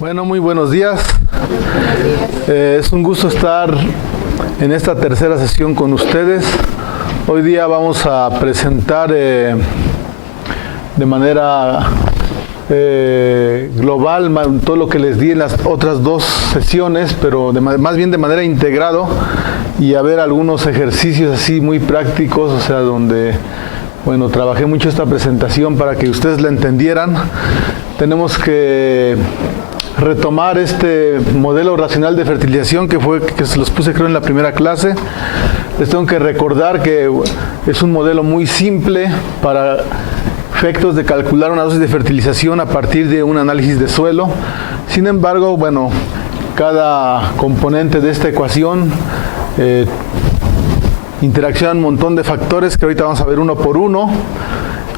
Bueno, muy buenos días. Es un gusto estar en esta tercera sesión con ustedes. Hoy día vamos a presentar de manera global todo lo que les di en las otras dos sesiones, pero más bien de manera integrado, y a ver algunos ejercicios así muy prácticos, o sea, donde, bueno, trabajé mucho esta presentación para que ustedes la entendieran. Tenemos que retomar este modelo racional de fertilización que se los puse creo en la primera clase. Les tengo que recordar que es un modelo muy simple para efectos de calcular una dosis de fertilización a partir de un análisis de suelo. Sin embargo, bueno, cada componente de esta ecuación interacciona un montón de factores que ahorita vamos a ver uno por uno.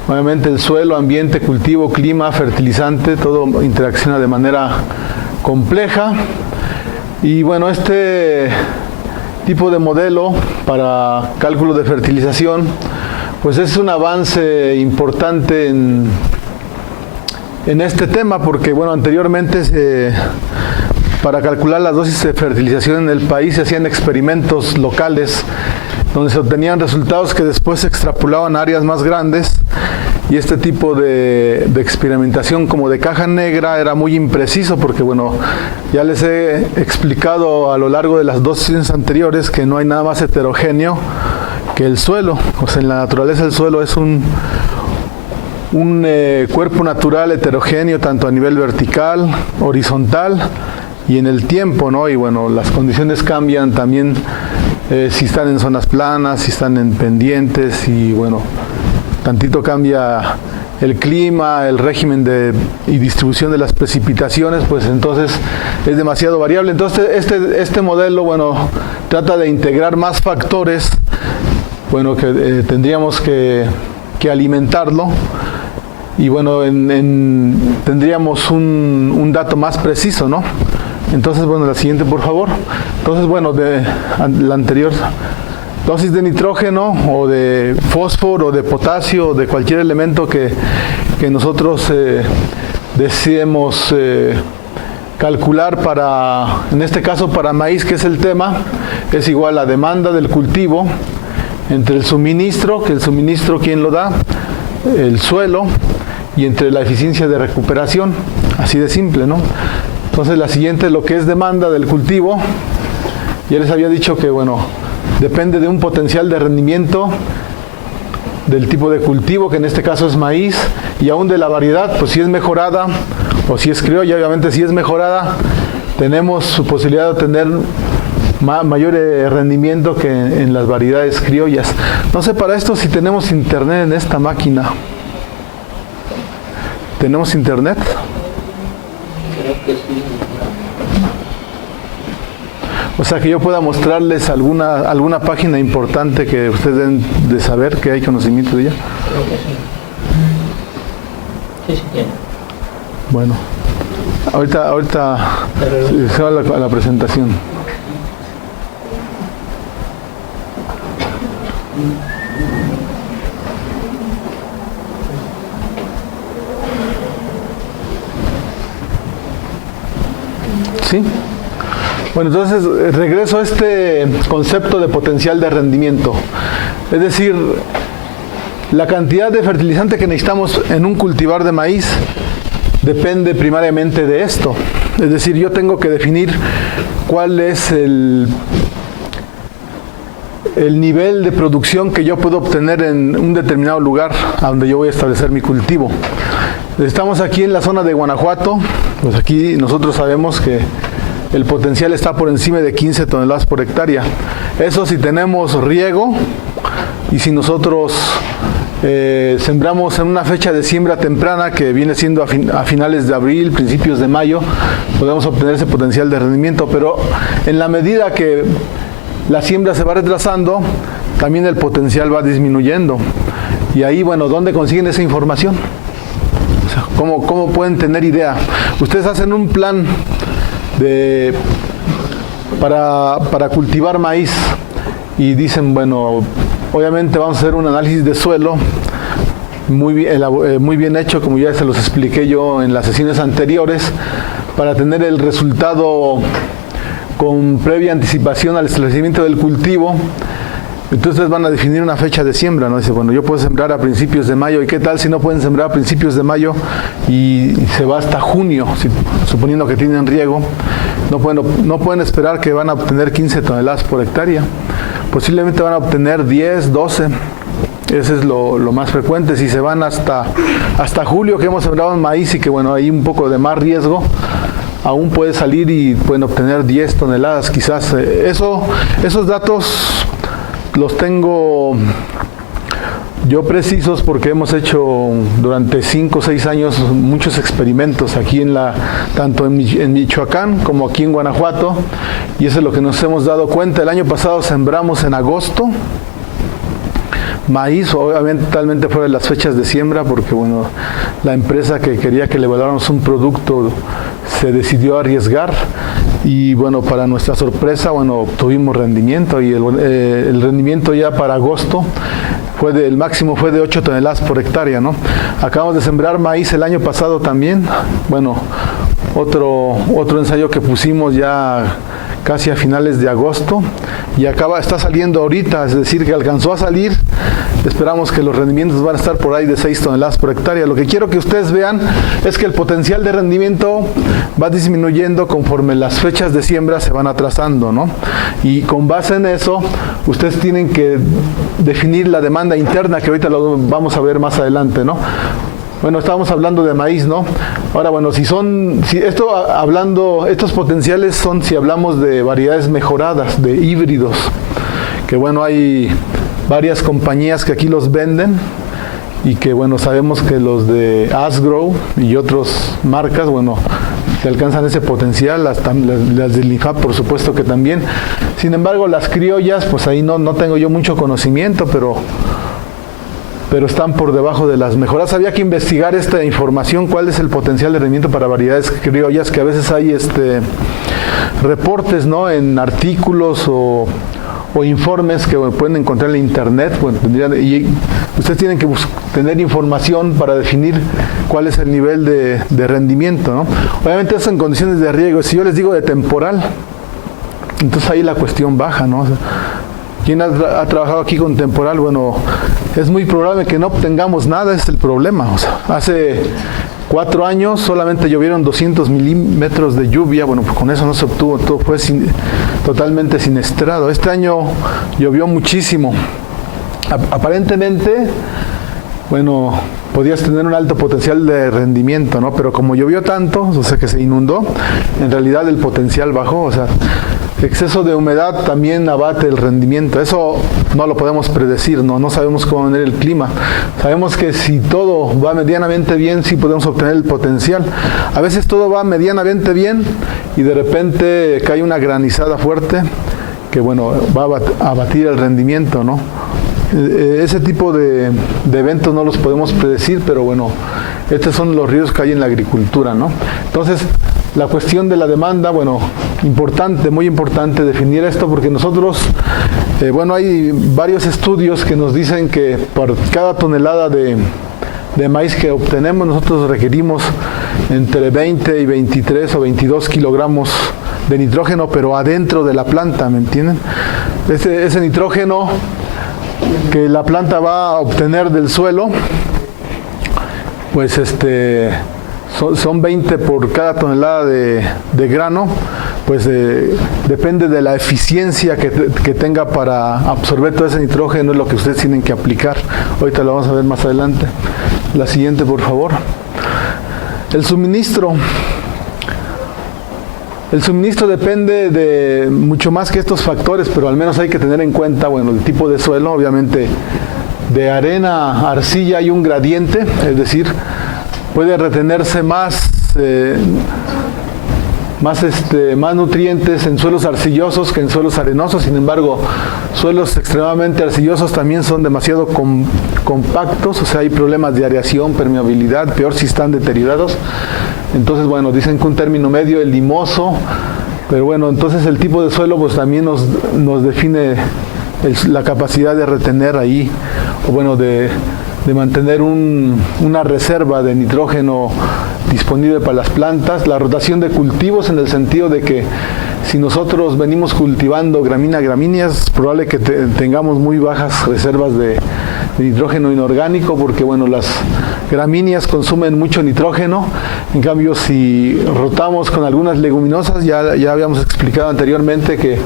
Obviamente el suelo, ambiente, cultivo, clima, fertilizante, todo interacciona de manera compleja. Y bueno, este tipo de modelo para cálculo de fertilización, pues es un avance importante en este tema, porque bueno, anteriormente para calcular las dosis de fertilización en el país se hacían experimentos locales donde se obtenían resultados que después se extrapolaban a áreas más grandes, y este tipo de experimentación como de caja negra era muy impreciso, porque bueno, ya les he explicado a lo largo de las dos sesiones anteriores que no hay nada más heterogéneo que el suelo. O sea, en la naturaleza el suelo es un cuerpo natural heterogéneo tanto a nivel vertical, horizontal y en el tiempo, ¿no? Y bueno, las condiciones cambian también si están en zonas planas, si están en pendientes, y bueno, tantito cambia el clima, el régimen y distribución de las precipitaciones, pues entonces es demasiado variable. Entonces este modelo, bueno, trata de integrar más factores, bueno, que tendríamos que alimentarlo, y bueno, tendríamos un dato más preciso, ¿no? Entonces, bueno, la siguiente, por favor. Entonces, bueno, de la anterior, dosis de nitrógeno o de fósforo o de potasio o de cualquier elemento que nosotros deseemos calcular en este caso para maíz, que es el tema, es igual a demanda del cultivo entre el suministro, que el suministro, ¿quién lo da? El suelo, y entre la eficiencia de recuperación, así de simple, ¿no? Entonces la siguiente, lo que es demanda del cultivo, ya les había dicho que, bueno, depende de un potencial de rendimiento del tipo de cultivo, que en este caso es maíz, y aún de la variedad, pues si es mejorada o si es criolla. Obviamente si es mejorada tenemos su posibilidad de obtener mayor rendimiento que en las variedades criollas. No sé para esto si tenemos internet en esta máquina. ¿Tenemos internet? Creo que sí. O sea, que yo pueda mostrarles alguna página importante que ustedes deben de saber, que hay conocimiento de ella. Creo que sí. Sí, tiene. Bueno, ahorita se va a la presentación. ¿Sí? Bueno, entonces regreso a este concepto de potencial de rendimiento. Es decir, la cantidad de fertilizante que necesitamos en un cultivar de maíz depende primariamente de esto. Es decir, yo tengo que definir cuál es el nivel de producción que yo puedo obtener en un determinado lugar a donde yo voy a establecer mi cultivo. Estamos aquí en la zona de Guanajuato, pues aquí nosotros sabemos que el potencial está por encima de 15 toneladas por hectárea. Eso si tenemos riego y si nosotros sembramos en una fecha de siembra temprana, que viene siendo a finales de abril, principios de mayo, podemos obtener ese potencial de rendimiento. Pero en la medida que la siembra se va retrasando, también el potencial va disminuyendo. Y ahí, bueno, ¿dónde consiguen esa información? O sea, ¿cómo pueden tener idea? Ustedes hacen un plan para cultivar maíz y dicen, bueno, obviamente vamos a hacer un análisis de suelo muy bien hecho, como ya se los expliqué yo en las sesiones anteriores, para tener el resultado con previa anticipación al establecimiento del cultivo. Entonces van a definir una fecha de siembra, ¿no? Dice, bueno, yo puedo sembrar a principios de mayo, ¿y qué tal si no pueden sembrar a principios de mayo y se va hasta junio, suponiendo que tienen riego? No pueden esperar que van a obtener 15 toneladas por hectárea, posiblemente van a obtener 10, 12, ese es lo más frecuente. Si se van hasta julio, que hemos sembrado en maíz y que bueno, hay un poco de más riesgo, aún puede salir y pueden obtener 10 toneladas quizás. Esos datos los tengo yo precisos porque hemos hecho durante 5 o 6 años muchos experimentos aquí tanto en Michoacán como aquí en Guanajuato, y eso es lo que nos hemos dado cuenta. El año pasado sembramos en agosto maíz, obviamente totalmente fuera de las fechas de siembra, porque bueno, la empresa que quería que le evaluáramos un producto se decidió a arriesgar, y bueno, para nuestra sorpresa, bueno, obtuvimos rendimiento, y el rendimiento ya para agosto el máximo fue de 8 toneladas por hectárea, ¿no? Acabamos de sembrar maíz el año pasado también, bueno, otro ensayo que pusimos ya casi a finales de agosto, y está saliendo ahorita, es decir, que alcanzó a salir. Esperamos que los rendimientos van a estar por ahí de 6 toneladas por hectárea. Lo que quiero que ustedes vean es que el potencial de rendimiento va disminuyendo conforme las fechas de siembra se van atrasando, ¿no? Y con base en eso, ustedes tienen que definir la demanda interna, que ahorita lo vamos a ver más adelante, ¿no? Bueno, estábamos hablando de maíz, ¿no? Ahora, bueno, estos potenciales son si hablamos de variedades mejoradas, de híbridos, que bueno, hay varias compañías que aquí los venden, y que bueno, sabemos que los de Asgrow y otras marcas, bueno, que alcanzan ese potencial, las del INJAP por supuesto que también. Sin embargo, las criollas, pues ahí no tengo yo mucho conocimiento, pero están por debajo de las mejoras. Había que investigar esta información, cuál es el potencial de rendimiento para variedades criollas, que a veces hay reportes, ¿no?, en artículos o informes que pueden encontrar en internet, y ustedes tienen que tener información para definir cuál es el nivel de rendimiento, ¿no? Obviamente eso en condiciones de riego. Si yo les digo de temporal, entonces ahí la cuestión baja, ¿no? O sea, ¿quién ha trabajado aquí con temporal? Bueno, es muy probable que no obtengamos nada, es el problema. O sea, hace 4 años solamente llovieron 200 milímetros de lluvia, bueno, pues con eso no se obtuvo, todo fue totalmente siniestrado. Este año llovió muchísimo. Aparentemente, bueno, podías tener un alto potencial de rendimiento, ¿no? Pero como llovió tanto, o sea, que se inundó, en realidad el potencial bajó. O sea, exceso de humedad también abate el rendimiento. Eso no lo podemos predecir, no sabemos cómo va a venir el clima. Sabemos que si todo va medianamente bien, sí podemos obtener el potencial. A veces todo va medianamente bien y de repente cae una granizada fuerte que bueno, va a abatir el rendimiento, ¿no? Ese tipo de eventos no los podemos predecir, pero bueno, estos son los riesgos que hay en la agricultura, ¿no? Entonces, la cuestión de la demanda, bueno, muy importante definir esto, porque nosotros, bueno, hay varios estudios que nos dicen que por cada tonelada de maíz que obtenemos, nosotros requerimos entre 20 y 23 o 22 kilogramos de nitrógeno, pero adentro de la planta, ¿me entienden? Ese nitrógeno que la planta va a obtener del suelo, pues son 20 por cada tonelada de grano, pues depende de la eficiencia que tenga para absorber todo ese nitrógeno, es lo que ustedes tienen que aplicar. Ahorita lo vamos a ver más adelante. La siguiente, por favor. El suministro. El suministro depende de mucho más que estos factores, pero al menos hay que tener en cuenta, bueno, el tipo de suelo. Obviamente, de arena a arcilla hay un gradiente, es decir, puede retenerse más nutrientes en suelos arcillosos que en suelos arenosos. Sin embargo, suelos extremadamente arcillosos también son demasiado compactos, o sea, hay problemas de aireación, permeabilidad, peor si están deteriorados. Entonces, bueno, dicen que un término medio, el limoso, pero bueno, entonces el tipo de suelo pues también nos define la capacidad de retener ahí, o bueno, de mantener una reserva de nitrógeno disponible para las plantas, la rotación de cultivos en el sentido de que si nosotros venimos cultivando gramíneas, es probable que tengamos muy bajas reservas de nitrógeno inorgánico, porque bueno, las gramíneas consumen mucho nitrógeno. En cambio, si rotamos con algunas leguminosas, ya habíamos explicado anteriormente que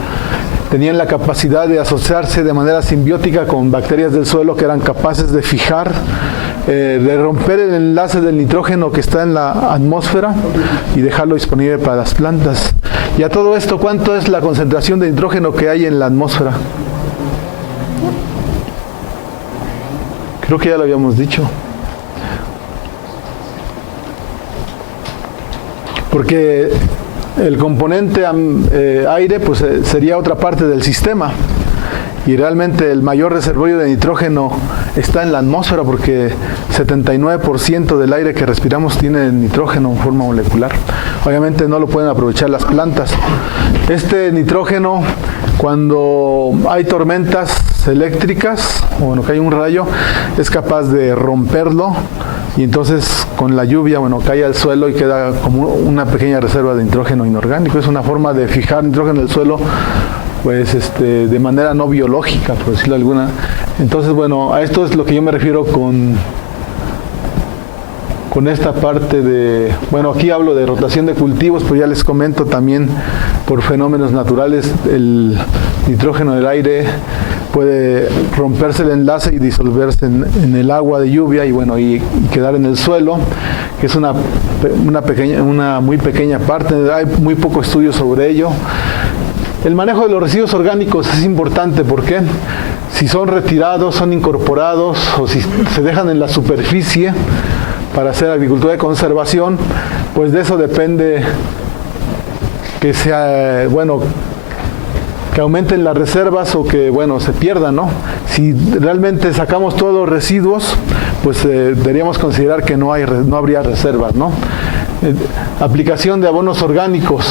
tenían la capacidad de asociarse de manera simbiótica con bacterias del suelo que eran capaces de fijar, de romper el enlace del nitrógeno que está en la atmósfera y dejarlo disponible para las plantas. Y a todo esto, ¿cuánto es la concentración de nitrógeno que hay en la atmósfera? Creo que ya lo habíamos dicho. Porque el componente aire pues sería otra parte del sistema, y realmente el mayor reservorio de nitrógeno está en la atmósfera, porque 79% del aire que respiramos tiene nitrógeno en forma molecular. Obviamente no lo pueden aprovechar las plantas. Este nitrógeno, cuando hay tormentas eléctricas, o bueno, que hay un rayo, es capaz de romperlo, y entonces con la lluvia, bueno, cae al suelo y queda como una pequeña reserva de nitrógeno inorgánico. Es una forma de fijar nitrógeno en el suelo, pues de manera no biológica, por decirlo alguna. Entonces, bueno, a esto es lo que yo me refiero con esta parte de, bueno, aquí hablo de rotación de cultivos, pero ya les comento también por fenómenos naturales, el nitrógeno del aire puede romperse el enlace y disolverse en el agua de lluvia, y bueno, y quedar en el suelo, que es una muy pequeña parte. Hay muy poco estudio sobre ello. El manejo de los residuos orgánicos es importante, porque si son retirados, son incorporados, o si se dejan en la superficie para hacer agricultura de conservación, pues de eso depende que sea, bueno, que aumenten las reservas o que, bueno, se pierdan, ¿no? Si realmente sacamos todos los residuos, pues deberíamos considerar que no habría reservas, ¿no? Aplicación de abonos orgánicos,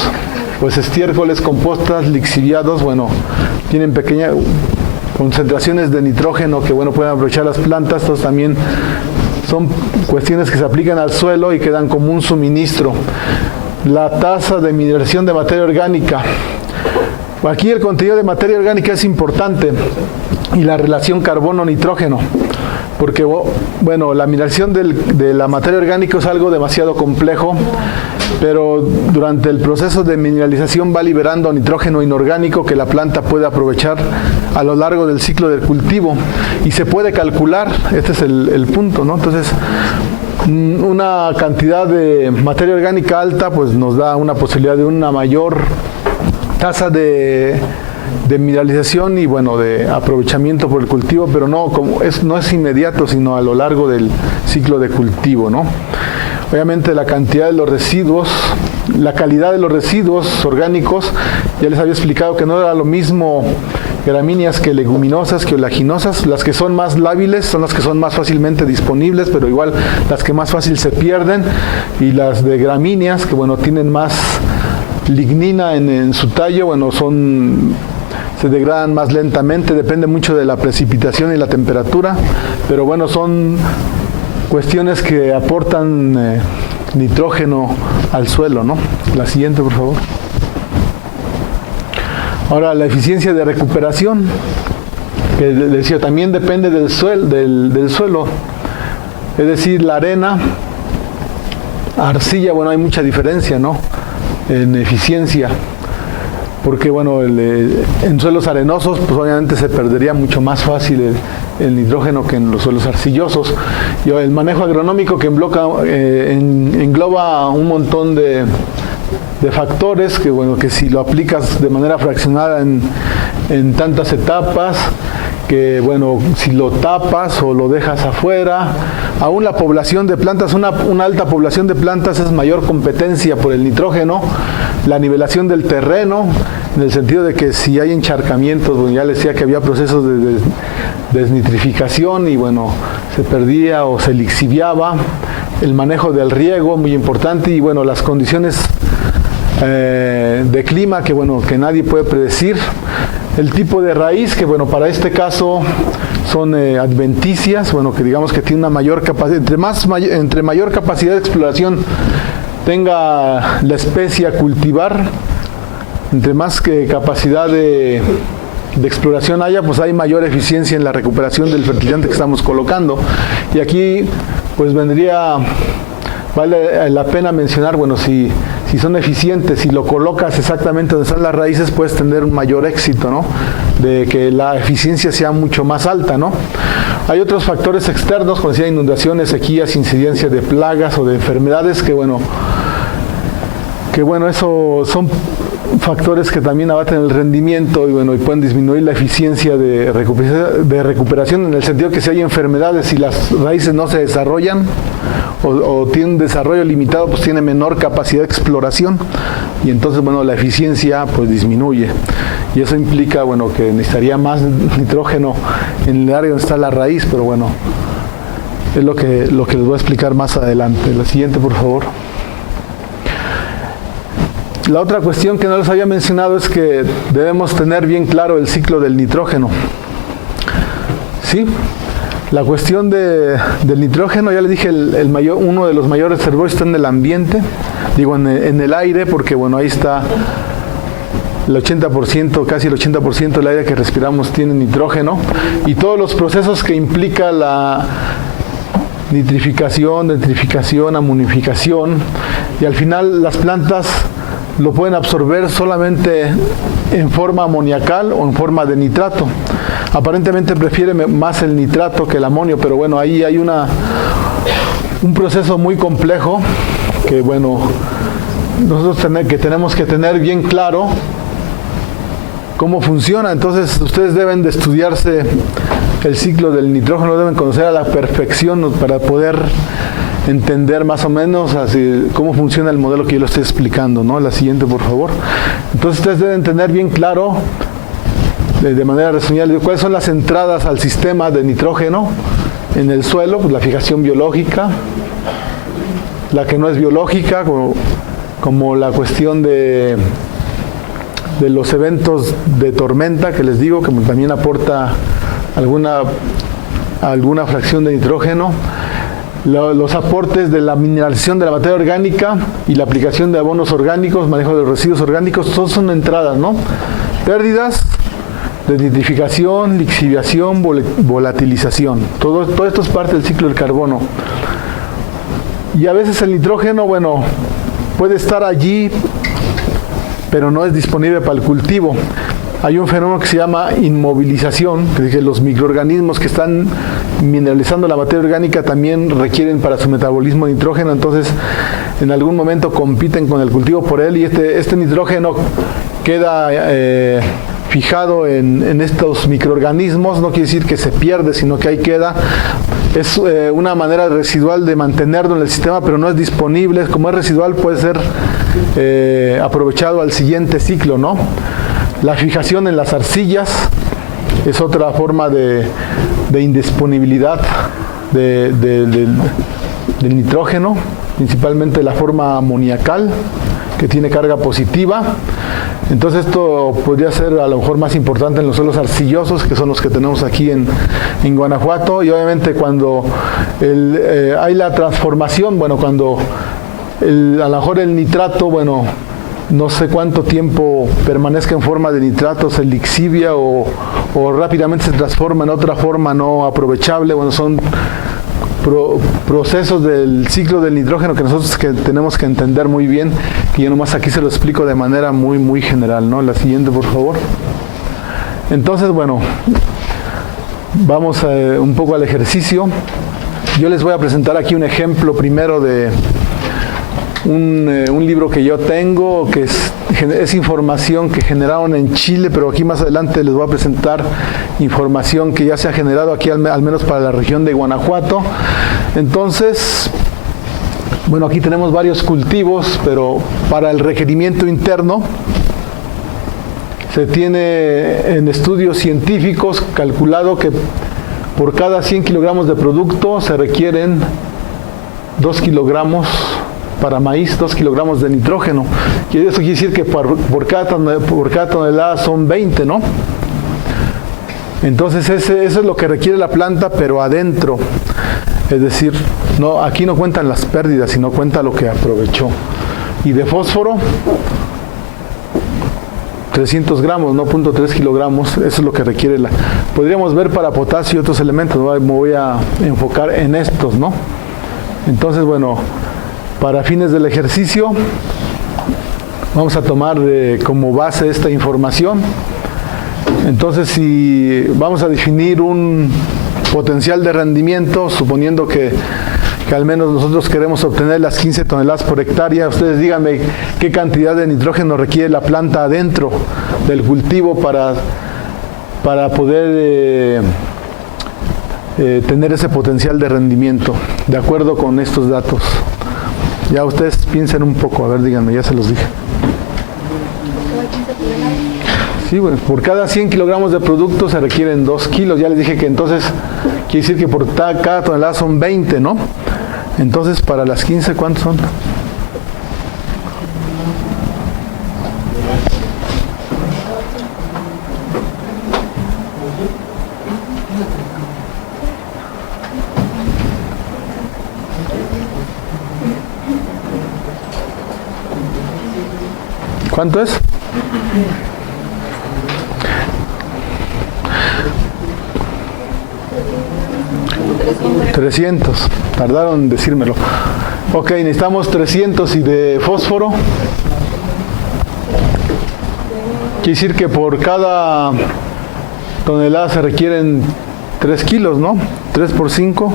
pues estiércoles, compostas, lixiviados, bueno, tienen pequeñas concentraciones de nitrógeno que, bueno, pueden aprovechar las plantas. Estos también son cuestiones que se aplican al suelo y quedan como un suministro. La tasa de mineralización de materia orgánica. Aquí el contenido de materia orgánica es importante, y la relación carbono-nitrógeno, porque bueno, la mineralización de la materia orgánica es algo demasiado complejo, pero durante el proceso de mineralización va liberando nitrógeno inorgánico que la planta puede aprovechar a lo largo del ciclo del cultivo, y se puede calcular, este es el punto, ¿no? Entonces, una cantidad de materia orgánica alta pues nos da una posibilidad de una mayor tasa de mineralización y, bueno, de aprovechamiento por el cultivo, pero no es inmediato, sino a lo largo del ciclo de cultivo, ¿no? Obviamente la cantidad de los residuos, la calidad de los residuos orgánicos, ya les había explicado que no era lo mismo gramíneas que leguminosas, que oleaginosas. Las que son más lábiles son las que son más fácilmente disponibles, pero igual las que más fácil se pierden, y las de gramíneas, que, bueno, tienen más lignina en su tallo, bueno, se degradan más lentamente, depende mucho de la precipitación y la temperatura, pero bueno, son cuestiones que aportan nitrógeno al suelo, ¿no? La siguiente, por favor. Ahora, la eficiencia de recuperación, que les decía, también depende del suelo, es decir, la arena, arcilla, bueno, hay mucha diferencia, ¿no?, en eficiencia, porque, bueno, en suelos arenosos pues obviamente se perdería mucho más fácil el nitrógeno que en los suelos arcillosos. Y el manejo agronómico, que engloba un montón de factores que, bueno, que si lo aplicas de manera fraccionada en tantas etapas, que, bueno, si lo tapas o lo dejas afuera, aún la población de plantas, una alta población de plantas es mayor competencia por el nitrógeno. La nivelación del terreno, en el sentido de que si hay encharcamientos, bueno, ya les decía que había procesos de desnitrificación y, bueno, se perdía o se lixiviaba. El manejo del riego, muy importante, y, bueno, las condiciones de clima que, bueno, que nadie puede predecir. El tipo de raíz, que bueno, para este caso son adventicias, bueno, que digamos que tiene una mayor capacidad, entre mayor capacidad de exploración tenga la especie a cultivar, entre más que capacidad de exploración haya, pues hay mayor eficiencia en la recuperación del fertilizante que estamos colocando. Y aquí pues vale la pena mencionar, bueno, si son eficientes, si lo colocas exactamente donde están las raíces, puedes tener un mayor éxito, ¿no? De que la eficiencia sea mucho más alta, ¿no? Hay otros factores externos, como decía, inundaciones, sequías, incidencia de plagas o de enfermedades, que bueno, eso son factores que también abatan el rendimiento y bueno, y pueden disminuir la eficiencia de recuperación, en el sentido que si hay enfermedades y las raíces no se desarrollan o tienen un desarrollo limitado, pues tiene menor capacidad de exploración y entonces bueno, la eficiencia pues disminuye y eso implica bueno, que necesitaría más nitrógeno en el área donde está la raíz, pero bueno, es lo que les voy a explicar más adelante. La siguiente, por favor. La otra cuestión que no les había mencionado es que debemos tener bien claro el ciclo del nitrógeno. ¿Sí? La cuestión del nitrógeno, ya les dije, uno de los mayores reservorios está en el ambiente, digo en el aire, porque bueno, ahí está el 80%, casi el 80% del aire que respiramos tiene nitrógeno, y todos los procesos que implica la nitrificación, denitrificación, amonificación, y al final las plantas lo pueden absorber solamente en forma amoniacal o en forma de nitrato. Aparentemente prefiere más el nitrato que el amonio, pero bueno, ahí hay un proceso muy complejo que bueno, nosotros tenemos que tener bien claro cómo funciona. Entonces ustedes deben de estudiarse el ciclo del nitrógeno, deben conocer a la perfección para poder entender más o menos así cómo funciona el modelo que yo les estoy explicando, ¿no? La siguiente, por favor. Entonces ustedes deben tener bien claro, de manera resumida, cuáles son las entradas al sistema de nitrógeno en el suelo, pues la fijación biológica, la que no es biológica, como la cuestión de los eventos de tormenta, que les digo, que también aporta alguna fracción de nitrógeno, los aportes de la mineralización de la materia orgánica y la aplicación de abonos orgánicos, manejo de los residuos orgánicos, todos son entradas, ¿no? Pérdidas, denitrificación, lixiviación, volatilización. Todo esto es parte del ciclo del carbono. Y a veces el nitrógeno, bueno, puede estar allí, pero no es disponible para el cultivo. Hay un fenómeno que se llama inmovilización, que es que los microorganismos que están mineralizando la materia orgánica también requieren para su metabolismo nitrógeno, entonces en algún momento compiten con el cultivo por él, y este nitrógeno queda fijado en estos microorganismos. No quiere decir que se pierde, sino que ahí queda. Es una manera residual de mantenerlo en el sistema, pero no es disponible. Como es residual, puede ser aprovechado al siguiente ciclo, ¿no? La fijación en las arcillas es otra forma de indisponibilidad del nitrógeno, principalmente la forma amoniacal, que tiene carga positiva. Entonces esto podría ser a lo mejor más importante en los suelos arcillosos, que son los que tenemos aquí en Guanajuato, y obviamente cuando hay la transformación, bueno, cuando a lo mejor el nitrato, bueno, no sé cuánto tiempo permanezca en forma de nitrato, se lixivia o rápidamente se transforma en otra forma no aprovechable. Bueno, son procesos del ciclo del nitrógeno que nosotros tenemos que entender muy bien, y yo nomás aquí se lo explico de manera muy, muy general, ¿no? La siguiente, por favor. Entonces, bueno, vamos un poco al ejercicio. Yo les voy a presentar aquí un ejemplo primero de un libro que yo tengo, que es información que generaron en Chile, pero aquí más adelante les voy a presentar información que ya se ha generado aquí, al menos para la región de Guanajuato. Entonces, bueno, aquí tenemos varios cultivos, pero para el requerimiento interno se tiene en estudios científicos calculado que por cada 100 kilogramos de producto se requieren 2 kilogramos para maíz, 2 kilogramos de nitrógeno. Y eso quiere decir que por cada tonelada son 20, ¿no? Entonces eso es lo que requiere la planta, pero adentro. Es decir, no, aquí no cuentan las pérdidas, sino cuenta lo que aprovechó. Y de fósforo, 300 gramos, no 0.3 kilogramos, eso es lo que requiere la... Podríamos ver para potasio y otros elementos, ¿no? Me voy a enfocar en estos, ¿no? Entonces, bueno, para fines del ejercicio, vamos a tomar como base esta información. Entonces, si vamos a definir un potencial de rendimiento, suponiendo que al menos nosotros queremos obtener las 15 toneladas por hectárea, ustedes díganme qué cantidad de nitrógeno requiere la planta adentro del cultivo para poder tener ese potencial de rendimiento, de acuerdo con estos datos. Ya ustedes piensen un poco, a ver, díganme, ya se los dije. Sí, bueno, por cada 100 kilogramos de producto se requieren 2 kilos. Ya les dije que entonces quiere decir que por cada tonelada son 20, ¿no? Entonces, para las 15, ¿cuántos son? ¿Cuánto es? $300. Tardaron en decírmelo. Ok, necesitamos 300 y de fósforo. Quiere decir que por cada tonelada se requieren 3 kilos, ¿no? 3 por 5.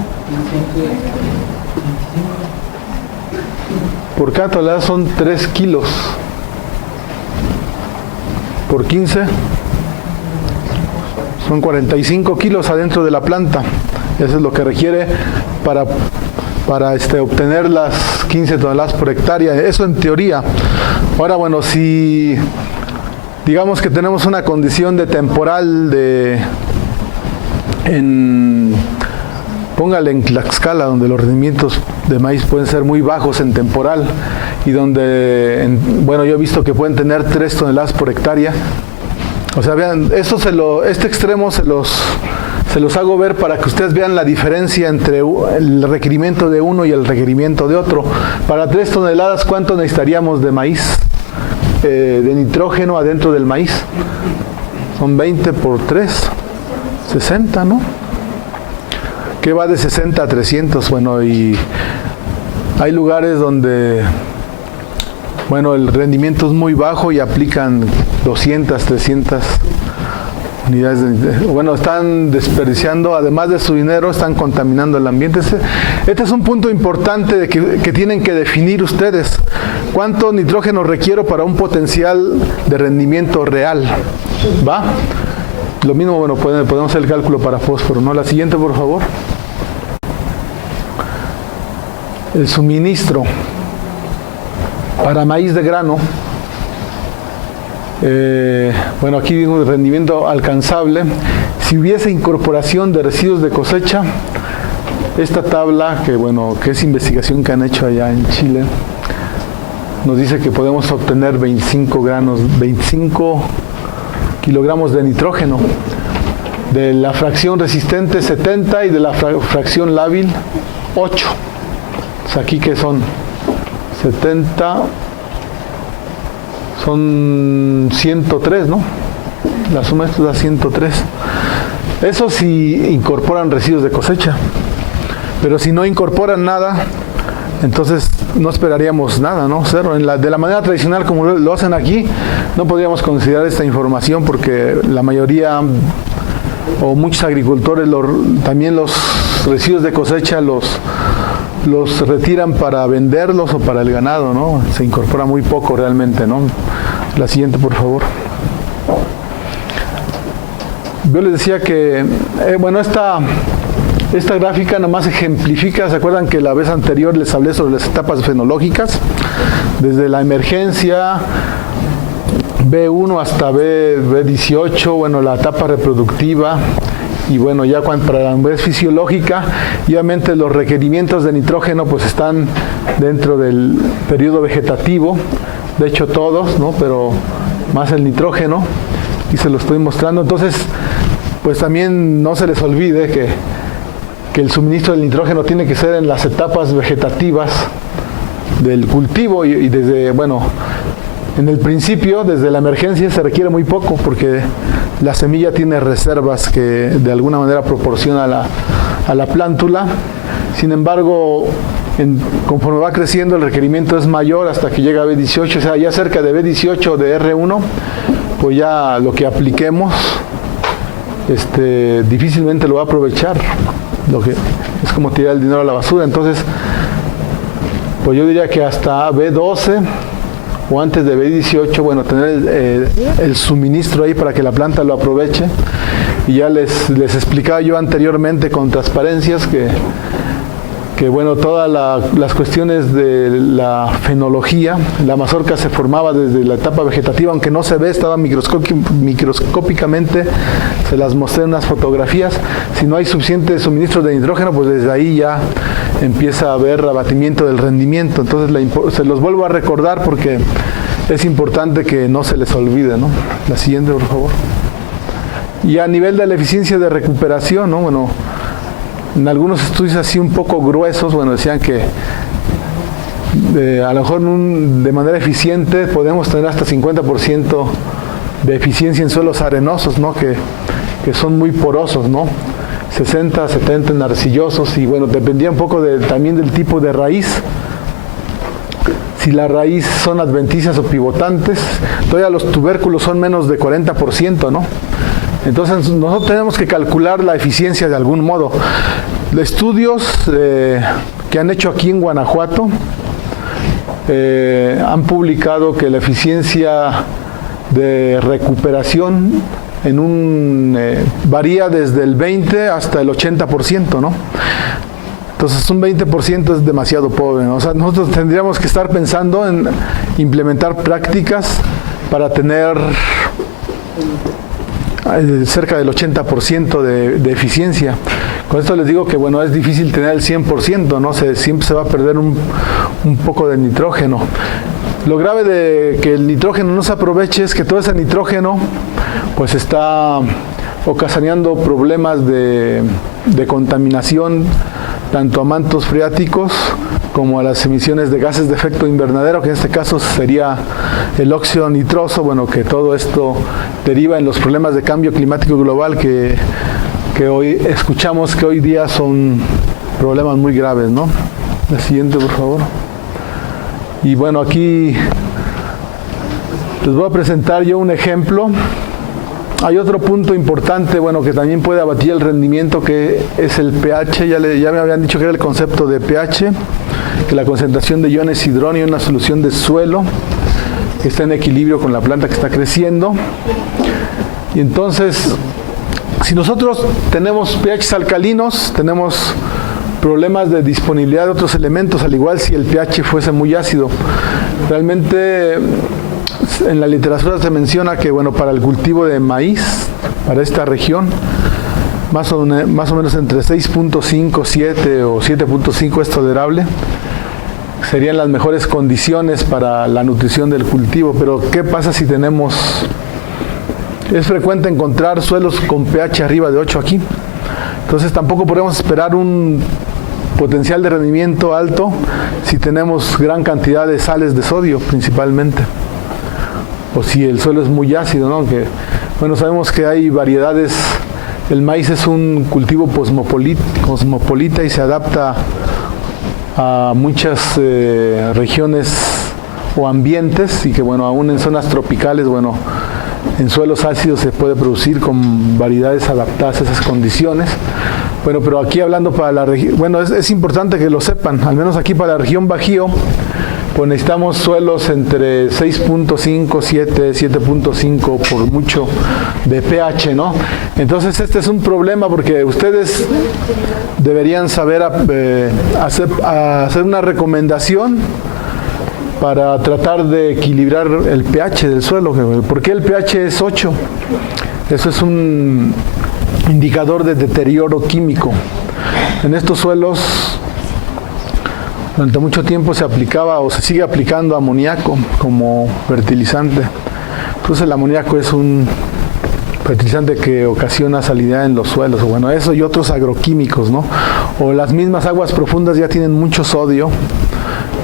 Por cada tonelada son 3 kilos. Por 15 son 45 kilos adentro de la planta. Eso es lo que requiere para obtener las 15 toneladas por hectárea. Eso en teoría. Ahora, bueno, si digamos que tenemos una condición de temporal póngale en Tlaxcala, donde los rendimientos de maíz pueden ser muy bajos en temporal y donde, bueno, yo he visto que pueden tener 3 toneladas por hectárea. O sea, vean, este extremo se los hago ver para que ustedes vean la diferencia entre el requerimiento de uno y el requerimiento de otro. Para 3 toneladas, ¿cuánto necesitaríamos de maíz? De nitrógeno adentro del maíz. Son 20 por 3, 60, ¿no? ¿Qué va de 60 a 300? Bueno, y hay lugares donde, bueno, el rendimiento es muy bajo y aplican 200, 300 unidades. Bueno, están desperdiciando, además de su dinero, están contaminando el ambiente. Este es un punto importante que tienen que definir ustedes. ¿Cuánto nitrógeno requiero para un potencial de rendimiento real? ¿Va? Lo mismo, bueno, podemos hacer el cálculo para fósforo, ¿no? La siguiente, por favor. El suministro para maíz de grano. Bueno, aquí digo el rendimiento alcanzable. Si hubiese incorporación de residuos de cosecha, esta tabla, que es investigación que han hecho allá en Chile, nos dice que podemos obtener 25 kilogramos de nitrógeno, de la fracción resistente 70 y de la fracción lábil 8. O sea, aquí que son 70, son 103, ¿no? La suma de esto da 103. Eso si incorporan residuos de cosecha, pero si no incorporan nada, entonces no esperaríamos nada, ¿no? Cero. De la manera tradicional como lo hacen aquí, no podríamos considerar esta información porque la mayoría o muchos agricultores también los residuos de cosecha los retiran para venderlos o para el ganado, ¿no? Se incorpora muy poco realmente, ¿no? La siguiente, por favor. Yo les decía que, bueno, esta gráfica nomás ejemplifica, ¿se acuerdan que la vez anterior les hablé sobre las etapas fenológicas? Desde la emergencia, B1 hasta B18, bueno, la etapa reproductiva, y bueno, ya para la madurez fisiológica, y obviamente los requerimientos de nitrógeno pues están dentro del periodo vegetativo, de hecho todos, ¿no? Pero más el nitrógeno, y se lo estoy mostrando. Entonces, pues también no se les olvide que el suministro del nitrógeno tiene que ser en las etapas vegetativas del cultivo y desde, bueno, en el principio, desde la emergencia se requiere muy poco porque la semilla tiene reservas que de alguna manera proporciona a la plántula. Sin embargo, conforme va creciendo el requerimiento es mayor hasta que llega a B18, o sea, ya cerca de B18 de R1, pues ya lo que apliquemos difícilmente lo va a aprovechar. Lo que es como tirar el dinero a la basura. Entonces, pues yo diría que hasta B12 o antes de B18, bueno, tener el suministro ahí para que la planta lo aproveche. Y ya les explicaba yo anteriormente con transparencias que bueno, todas las cuestiones de la fenología, la mazorca se formaba desde la etapa vegetativa, aunque no se ve, estaba microscópicamente, se las mostré en unas fotografías. Si no hay suficiente suministro de nitrógeno, pues desde ahí ya empieza a haber abatimiento del rendimiento. Entonces se los vuelvo a recordar porque es importante que no se les olvide, ¿no? La siguiente, por favor. Y a nivel de la eficiencia de recuperación, ¿no? Bueno, en algunos estudios así un poco gruesos, bueno, decían que a lo mejor de manera eficiente podemos tener hasta 50% de eficiencia en suelos arenosos, ¿no? Que son muy porosos, ¿no? 60, 70 en arcillosos y bueno, dependía un poco también del tipo de raíz. Si la raíz son adventicias o pivotantes, todavía los tubérculos son menos de 40%, ¿no? Entonces nosotros tenemos que calcular la eficiencia de algún modo. Estudios que han hecho aquí en Guanajuato han publicado que la eficiencia de recuperación varía desde el 20 hasta el 80%, ¿no? Entonces un 20% es demasiado pobre, ¿no? O sea, nosotros tendríamos que estar pensando en implementar prácticas para tener cerca del 80% de eficiencia. Con esto les digo que bueno, es difícil tener el 100%, ¿no? Siempre se va a perder un poco de nitrógeno. Lo grave de que el nitrógeno no se aproveche es que todo ese nitrógeno pues está ocasionando problemas de contaminación tanto a mantos freáticos como a las emisiones de gases de efecto invernadero, que en este caso sería el óxido nitroso, bueno, que todo esto deriva en los problemas de cambio climático global que hoy escuchamos que hoy día son problemas muy graves, ¿no? La siguiente, por favor. Y bueno, aquí les voy a presentar yo un ejemplo. Hay otro punto importante, bueno, que también puede abatir el rendimiento, que es el pH. Ya me habían dicho que era el concepto de pH, que la concentración de iones hidróneo en una solución de suelo está en equilibrio con la planta que está creciendo. Y entonces, si nosotros tenemos pHs alcalinos, tenemos problemas de disponibilidad de otros elementos, al igual si el pH fuese muy ácido. Realmente en la literatura se menciona que bueno, para el cultivo de maíz, para esta región, más o menos entre 6.5, 7 o 7.5 es tolerable. Serían las mejores condiciones para la nutrición del cultivo. Pero ¿qué pasa si tenemos... Es frecuente encontrar suelos con pH arriba de 8 aquí. Entonces tampoco podemos esperar un potencial de rendimiento alto si tenemos gran cantidad de sales de sodio principalmente. O si el suelo es muy ácido, ¿no? Que, bueno, sabemos que hay variedades. El maíz es un cultivo cosmopolita y se adapta a muchas regiones o ambientes, y que bueno, aún en zonas tropicales, bueno, en suelos ácidos se puede producir con variedades adaptadas a esas condiciones. Bueno, pero aquí hablando para la región, bueno, es importante que lo sepan, al menos aquí para la región Bajío, pues necesitamos suelos entre 6.5, 7, 7.5 por mucho de pH, ¿no? Entonces este es un problema porque ustedes deberían saber hacer una recomendación para tratar de equilibrar el pH del suelo. ¿Por qué el pH es 8? Eso es un indicador de deterioro químico. En estos suelos durante mucho tiempo se aplicaba o se sigue aplicando amoníaco como fertilizante. Entonces el amoníaco es fertilizante que ocasiona salinidad en los suelos, bueno, eso y otros agroquímicos, ¿no? O las mismas aguas profundas ya tienen mucho sodio,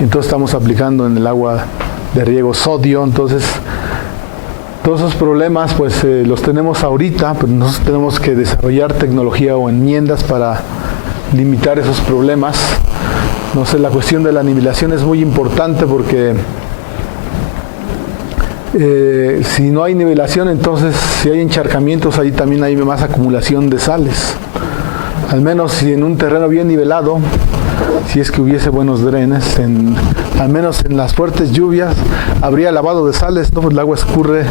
entonces estamos aplicando en el agua de riego sodio, entonces todos esos problemas pues los tenemos ahorita, pero nosotros tenemos que desarrollar tecnología o enmiendas para limitar esos problemas. No sé, la cuestión de la nivelación es muy importante porque si no hay nivelación, entonces si hay encharcamientos, ahí también hay más acumulación de sales. Al menos si en un terreno bien nivelado, si es que hubiese buenos drenes, al menos en las fuertes lluvias, habría lavado de sales, ¿no? Pues el agua escurre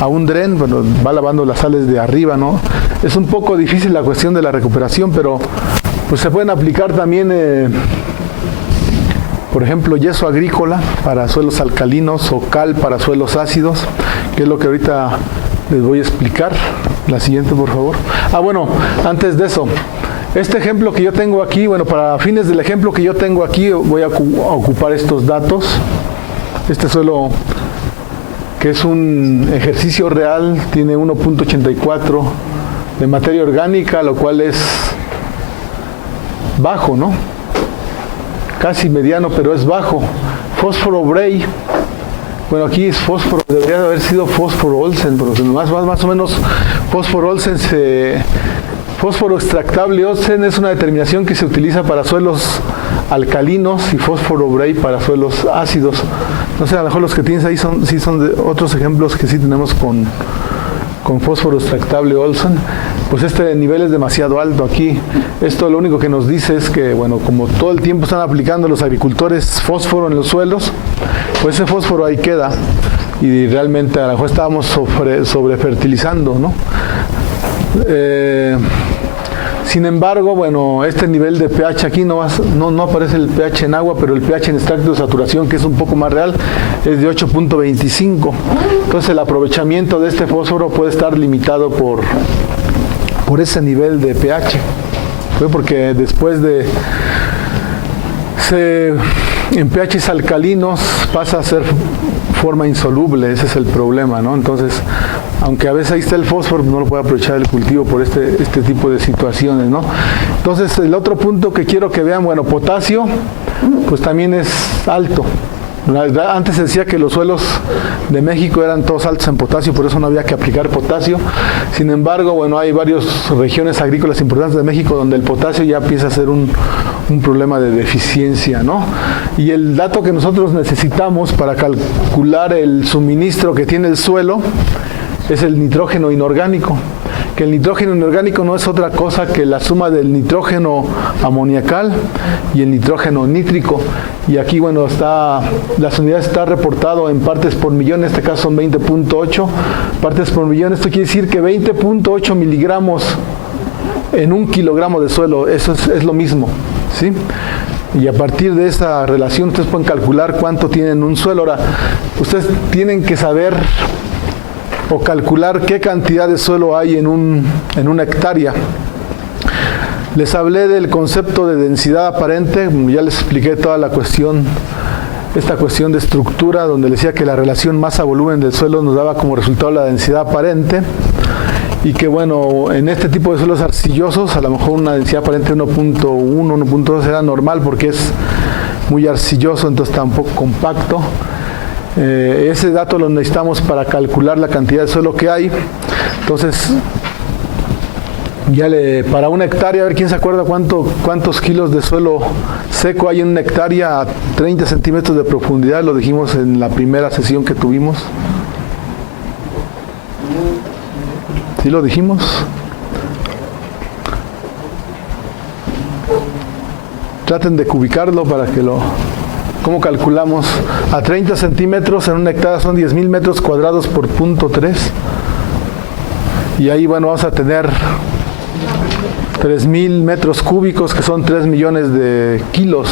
a un dren, bueno, va lavando las sales de arriba, ¿no? Es un poco difícil la cuestión de la recuperación, pero pues se pueden aplicar también, por ejemplo, yeso agrícola para suelos alcalinos o cal para suelos ácidos, que es lo que ahorita les voy a explicar. La siguiente, por favor. Bueno, antes de eso, este ejemplo que yo tengo aquí, bueno, para fines del ejemplo que yo tengo aquí, voy a ocupar estos datos. Este suelo, que es un ejercicio real, tiene 1.84 de materia orgánica, lo cual es bajo, ¿no? Casi mediano, pero es bajo. Fósforo Bray, bueno, aquí es fósforo, debería de haber sido fósforo Olsen, pero más o menos fósforo Olsen fósforo extractable Olsen es una determinación que se utiliza para suelos alcalinos y fósforo Bray para suelos ácidos. No sé, a lo mejor los que tienes ahí son de otros ejemplos que sí tenemos con fósforo extractable Olsen. Pues este nivel es demasiado alto aquí. Esto lo único que nos dice es que, bueno, como todo el tiempo están aplicando los agricultores fósforo en los suelos, pues ese fósforo ahí queda y realmente a lo mejor estábamos sobrefertilizando, ¿no? Sin embargo, bueno, este nivel de pH aquí no aparece el pH en agua, pero el pH en extracto de saturación, que es un poco más real, es de 8.25. Entonces el aprovechamiento de este fósforo puede estar limitado por ese nivel de pH. Porque después en pHs alcalinos pasa a ser forma insoluble, ese es el problema, ¿no? Entonces, aunque a veces ahí está el fósforo, no lo puede aprovechar el cultivo por este tipo de situaciones, ¿no? Entonces, el otro punto que quiero que vean, bueno, potasio, pues también es alto. Antes se decía que los suelos de México eran todos altos en potasio, por eso no había que aplicar potasio. Sin embargo, bueno, hay varias regiones agrícolas importantes de México donde el potasio ya empieza a ser un problema de deficiencia, ¿no? Y el dato que nosotros necesitamos para calcular el suministro que tiene el suelo es el nitrógeno inorgánico, que el nitrógeno inorgánico no es otra cosa que la suma del nitrógeno amoniacal y el nitrógeno nítrico. Y aquí, bueno, las unidades está reportado en partes por millón, en este caso son 20.8 partes por millón. Esto quiere decir que 20.8 miligramos en un kilogramo de suelo, eso es lo mismo, ¿sí? Y a partir de esa relación ustedes pueden calcular cuánto tienen un suelo. Ahora, ustedes tienen que saber o calcular qué cantidad de suelo hay en una hectárea. Les hablé del concepto de densidad aparente, ya les expliqué toda la cuestión, esta cuestión de estructura, donde les decía que la relación masa-volumen del suelo nos daba como resultado la densidad aparente, y que bueno, en este tipo de suelos arcillosos, a lo mejor una densidad aparente 1.1, 1.2 era normal porque es muy arcilloso, entonces está un poco compacto. Ese dato lo necesitamos para calcular la cantidad de suelo que hay. Entonces, para una hectárea, a ver quién se acuerda cuántos kilos de suelo seco hay en una hectárea a 30 centímetros de profundidad, lo dijimos en la primera sesión que tuvimos. ¿Sí lo dijimos? Traten de cubicarlo para que ¿cómo calculamos? A 30 centímetros en una hectárea son 10.000 metros cuadrados por 0.3. Y ahí, bueno, vamos a tener 3.000 metros cúbicos, que son 3 millones de kilos.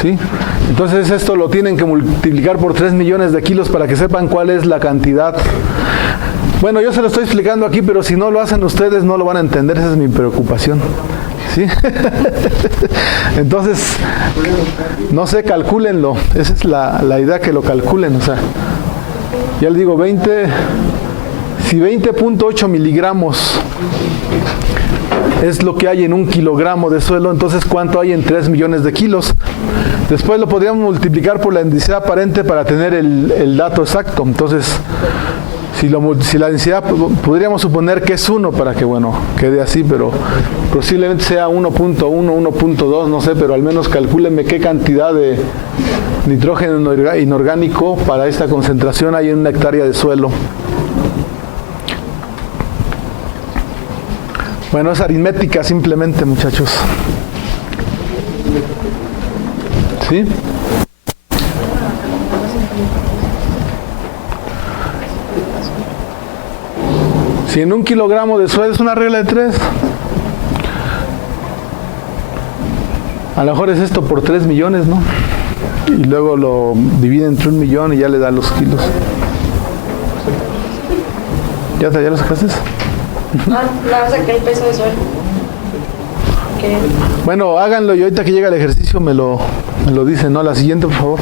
¿Sí? Entonces esto lo tienen que multiplicar por 3 millones de kilos para que sepan cuál es la cantidad. Bueno, yo se lo estoy explicando aquí, pero si no lo hacen ustedes no lo van a entender, esa es mi preocupación. ¿Sí? Entonces, no sé, calcúlenlo, esa es la idea, que lo calculen, o sea, ya les digo, 20 Si 20.8 miligramos es lo que hay en 1 kilogramo de suelo, entonces ¿cuánto hay en 3 millones de kilos? Después lo podríamos multiplicar por la densidad aparente para tener el dato exacto. Entonces, si la densidad, podríamos suponer que es 1 para que, bueno, quede así, pero posiblemente sea 1.1, 1.2, no sé, pero al menos calcúlenme qué cantidad de nitrógeno inorgánico para esta concentración hay en 1 hectárea de suelo. Bueno, es aritmética simplemente, muchachos. ¿Sí? Si en 1 kilogramo de suelo es una regla de 3, a lo mejor es esto por 3 millones, ¿no? Y luego lo divide entre 1 millón y ya le da los kilos. ¿Ya lo sacaste? No, saqué el peso de suelo. ¿Qué? Bueno, háganlo y ahorita que llega el ejercicio me lo dicen, ¿no? La siguiente, por favor.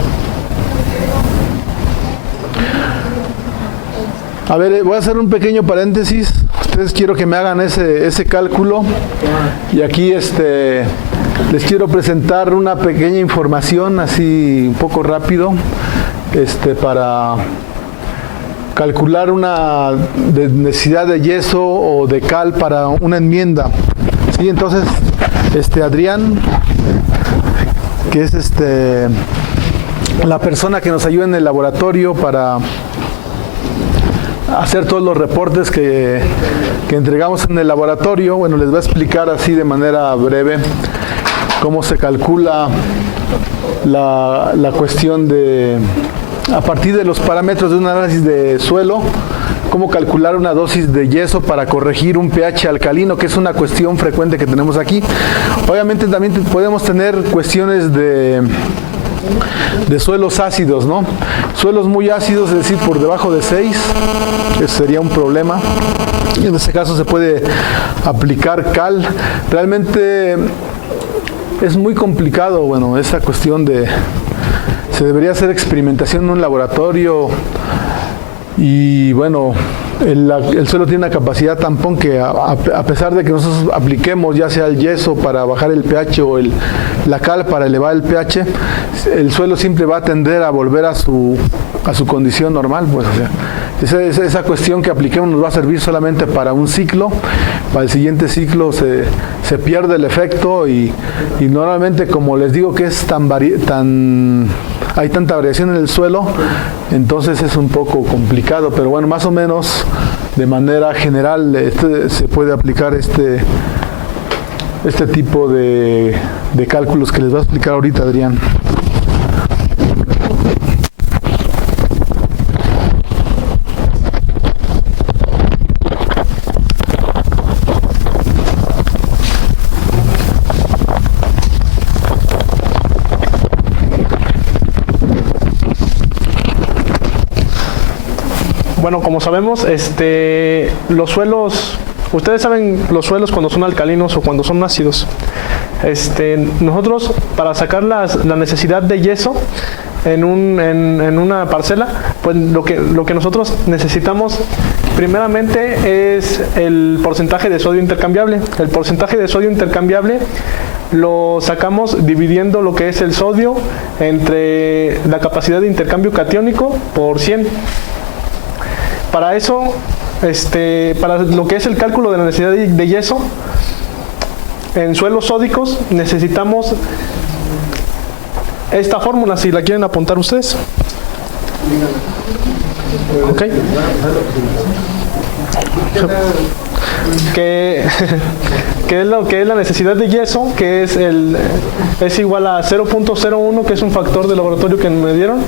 A ver, voy a hacer un pequeño paréntesis. Ustedes quiero que me hagan ese cálculo. Y aquí les quiero presentar una pequeña información, así un poco rápido, para calcular una necesidad de yeso o de cal para una enmienda. Sí, entonces, Adrián, que es la persona que nos ayuda en el laboratorio para hacer todos los reportes que entregamos en el laboratorio, bueno, les va a explicar así de manera breve cómo se calcula la cuestión de, a partir de los parámetros de un análisis de suelo, cómo calcular una dosis de yeso para corregir un pH alcalino, que es una cuestión frecuente que tenemos aquí. Obviamente también podemos tener cuestiones de suelos ácidos, ¿no? Suelos muy ácidos, es decir, por debajo de 6, eso sería un problema. Y en ese caso se puede aplicar cal. Realmente es muy complicado, bueno, esa cuestión se debería hacer experimentación en un laboratorio y bueno, el suelo tiene una capacidad tampón que a pesar de que nosotros apliquemos ya sea el yeso para bajar el pH o la cal para elevar el pH, el suelo siempre va a tender a volver a su condición normal, pues, o sea, esa cuestión que apliquemos nos va a servir solamente para un ciclo. Para el siguiente ciclo se pierde el efecto y normalmente, como les digo que es hay tanta variación en el suelo, entonces es un poco complicado, pero bueno, más o menos de manera general se puede aplicar este tipo de cálculos que les va a explicar ahorita Adrián. Bueno, como sabemos, los suelos, ustedes saben los suelos cuando son alcalinos o cuando son ácidos. Nosotros, para sacar la necesidad de yeso en una parcela, pues lo que nosotros necesitamos primeramente es el porcentaje de sodio intercambiable. El porcentaje de sodio intercambiable lo sacamos dividiendo lo que es el sodio entre la capacidad de intercambio catiónico por 100. Para eso, para lo que es el cálculo de la necesidad de yeso, en suelos sódicos necesitamos esta fórmula, si la quieren apuntar ustedes. ¿Ok? Que es lo que es la necesidad de yeso, que es igual a 0.01, que es un factor de laboratorio que me dieron,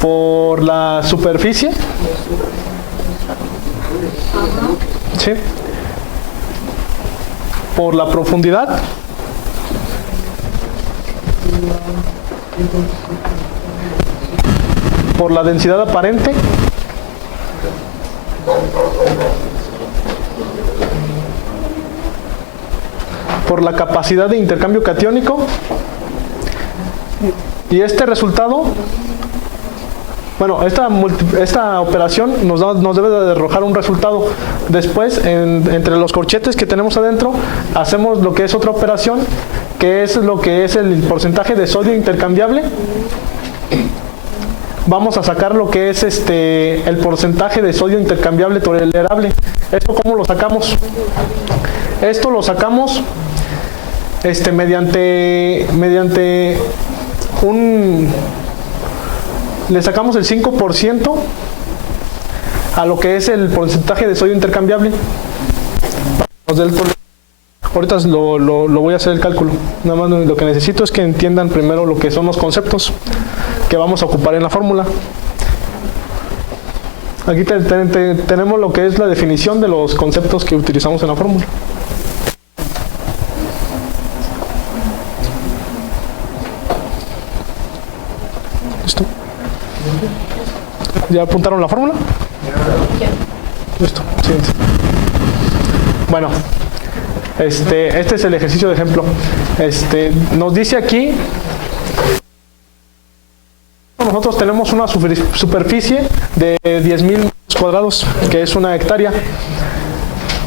por la superficie. ¿Sí? Por la profundidad, por la densidad aparente, por la capacidad de intercambio catiónico, y este resultado Bueno, esta operación nos debe de arrojar un resultado. Después, entre los corchetes que tenemos adentro, hacemos lo que es otra operación, que es lo que es el porcentaje de sodio intercambiable. Vamos a sacar lo que es el porcentaje de sodio intercambiable tolerable. ¿Esto cómo lo sacamos? Esto lo sacamos mediante le sacamos el 5% a lo que es el porcentaje de sodio intercambiable. Ahorita lo voy a hacer el cálculo. Nada más lo que necesito es que entiendan primero lo que son los conceptos que vamos a ocupar en la fórmula. Aquí tenemos lo que es la definición de los conceptos que utilizamos en la fórmula. ¿Listo? ¿Ya apuntaron la fórmula? Listo, siguiente. Bueno, este es el ejercicio de ejemplo. Nos dice aquí, nosotros tenemos una superficie de 10.000 metros cuadrados, que es 1 hectárea,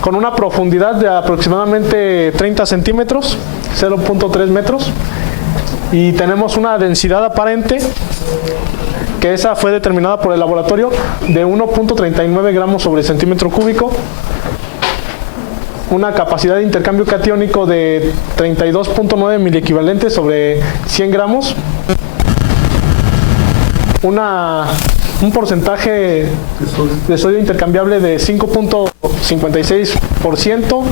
con una profundidad de aproximadamente 30 centímetros, 0.3 metros, y tenemos una densidad aparente, que esa fue determinada por el laboratorio, de 1.39 gramos sobre centímetro cúbico, una capacidad de intercambio catiónico de 32.9 miliequivalentes sobre 100 gramos, un porcentaje de sodio intercambiable de 5.56%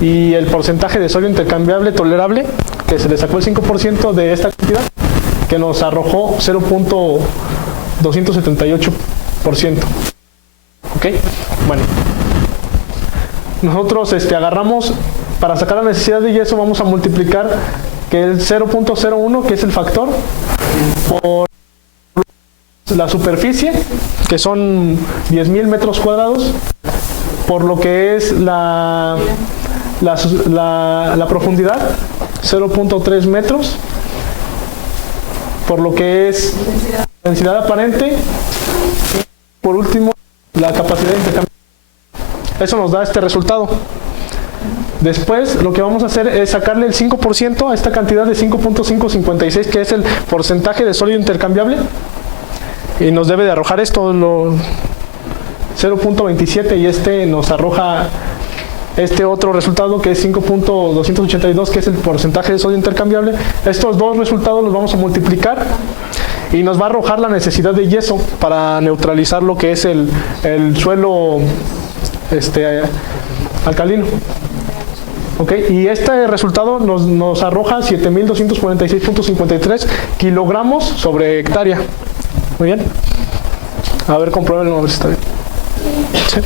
y el porcentaje de sodio intercambiable tolerable, que se le sacó el 5% de esta cantidad, que nos arrojó 0.278%. ¿Ok? Bueno. Nosotros agarramos, para sacar la necesidad de yeso, vamos a multiplicar que el 0.01, que es el factor, por la superficie, que son 10.000 metros cuadrados, por lo que es la profundidad, 0.3 metros, por lo que es densidad aparente, y por último, la capacidad de intercambio. Eso nos da este resultado. Después lo que vamos a hacer es sacarle el 5% a esta cantidad de 5.556, que es el porcentaje de sodio intercambiable, y nos debe de arrojar esto, 0.27, y nos arroja este otro resultado, que es 5.282, que es el porcentaje de sodio intercambiable. Estos dos resultados los vamos a multiplicar y nos va a arrojar la necesidad de yeso para neutralizar lo que es el suelo alcalino. ¿Ok? Y este resultado nos arroja 7.246.53 kilogramos sobre hectárea. Muy bien. A ver, compruébenlo, a ver si está bien. ¿Sí?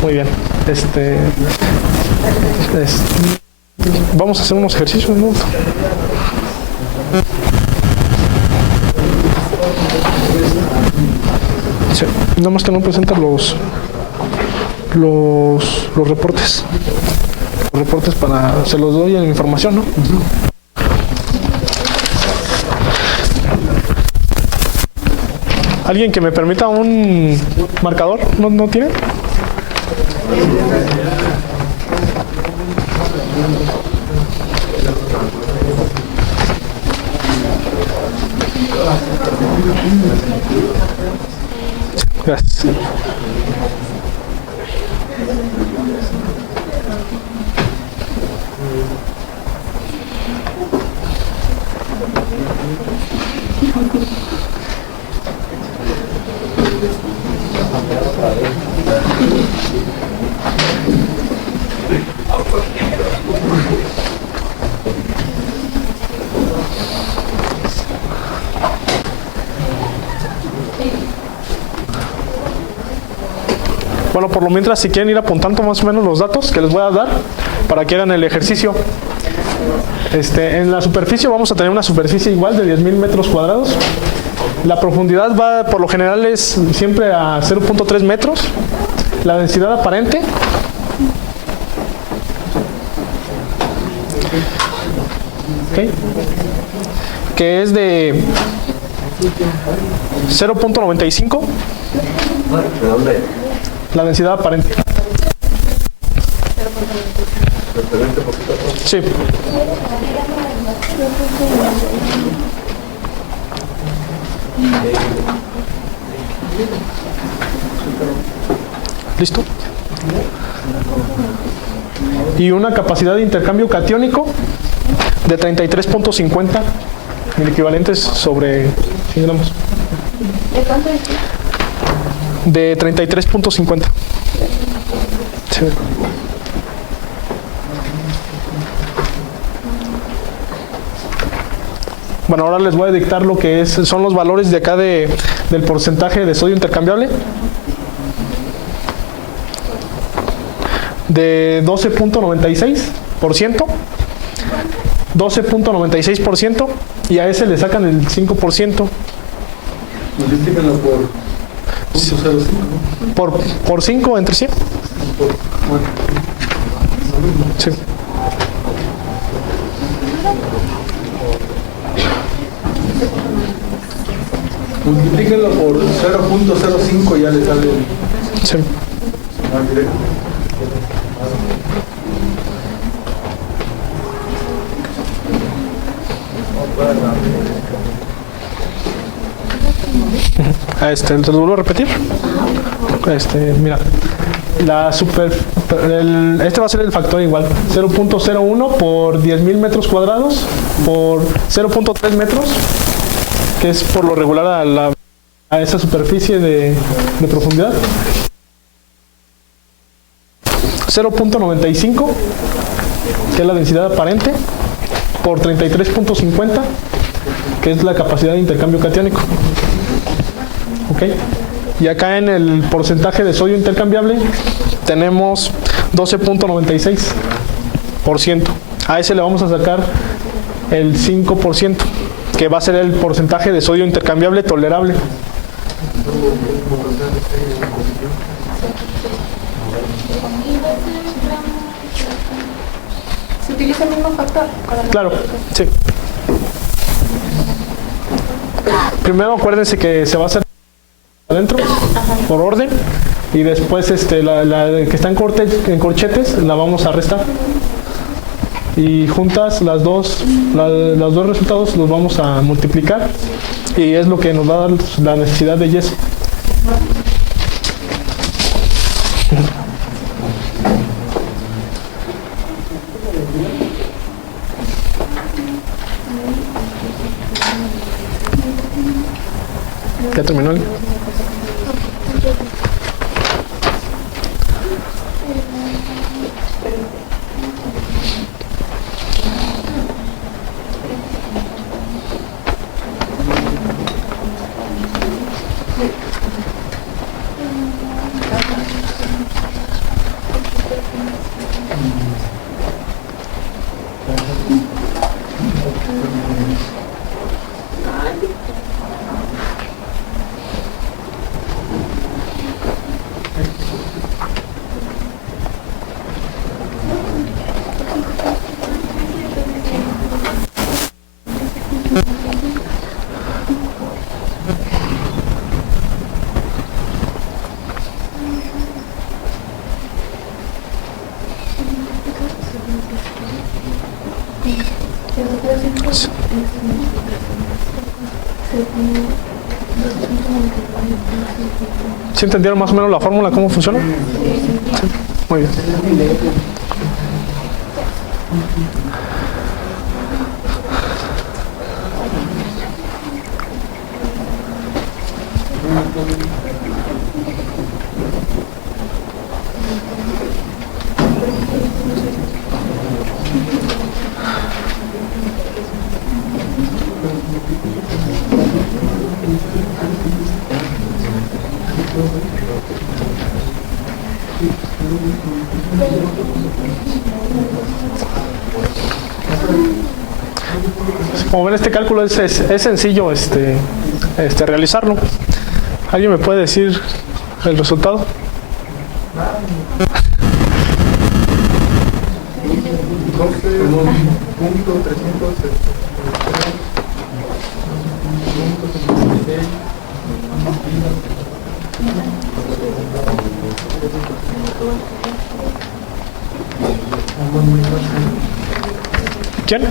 Muy bien. Vamos a hacer unos ejercicios, ¿no? Sí, nada más que no presentan los reportes. Los reportes se los doy en información, ¿no? ¿Alguien que me permita un marcador? ¿No tiene? Gracias. Bueno, por lo mientras, si quieren ir apuntando más o menos los datos que les voy a dar para que hagan el ejercicio. En la superficie vamos a tener una superficie igual de 10.000 metros cuadrados. La profundidad por lo general es siempre a 0.3 metros. La densidad aparente ¿ok? Que es de 0.95 la densidad aparente. Sí. ¿Listo? Y una capacidad de intercambio catiónico de 33.50 miliequivalentes sobre 100 gramos. ¿De cuánto es? De 33.50. Sí. Bueno, ahora les voy a dictar lo que son los valores de acá del porcentaje de sodio intercambiable. De 12.96%, 12.96%, y a ese le sacan el 5%. Multiplíquenlo por 0.05, ¿no? Por 5 entre 100. Bueno. Sí. Multiplíquenlo por 0.05 y ya le sale Sí. más directo. ¿Se los vuelvo a repetir? Mira, este va a ser el factor igual, 0.01 por 10.000 metros cuadrados por 0.3 metros, que es por lo regular a esa superficie de profundidad. 0.95, que es la densidad aparente, por 33.50, que es la capacidad de intercambio catiónico. ¿Ok? Y acá en el porcentaje de sodio intercambiable tenemos 12.96%. A ese le vamos a sacar el 5%, que va a ser el porcentaje de sodio intercambiable tolerable. ¿Se utiliza el mismo factor? Claro, sí. Primero acuérdense que se va a hacer adentro, por orden, y después la que está en corchetes la vamos a restar. Y juntas los dos resultados los vamos a multiplicar, y es lo que nos va a dar la necesidad de yeso. ¿Ya terminó? ¿Sí entendieron más o menos la fórmula, cómo funciona? Sí. Muy bien. Como ven, este cálculo es sencillo realizarlo. ¿Alguien me puede decir el resultado? ¿Quién?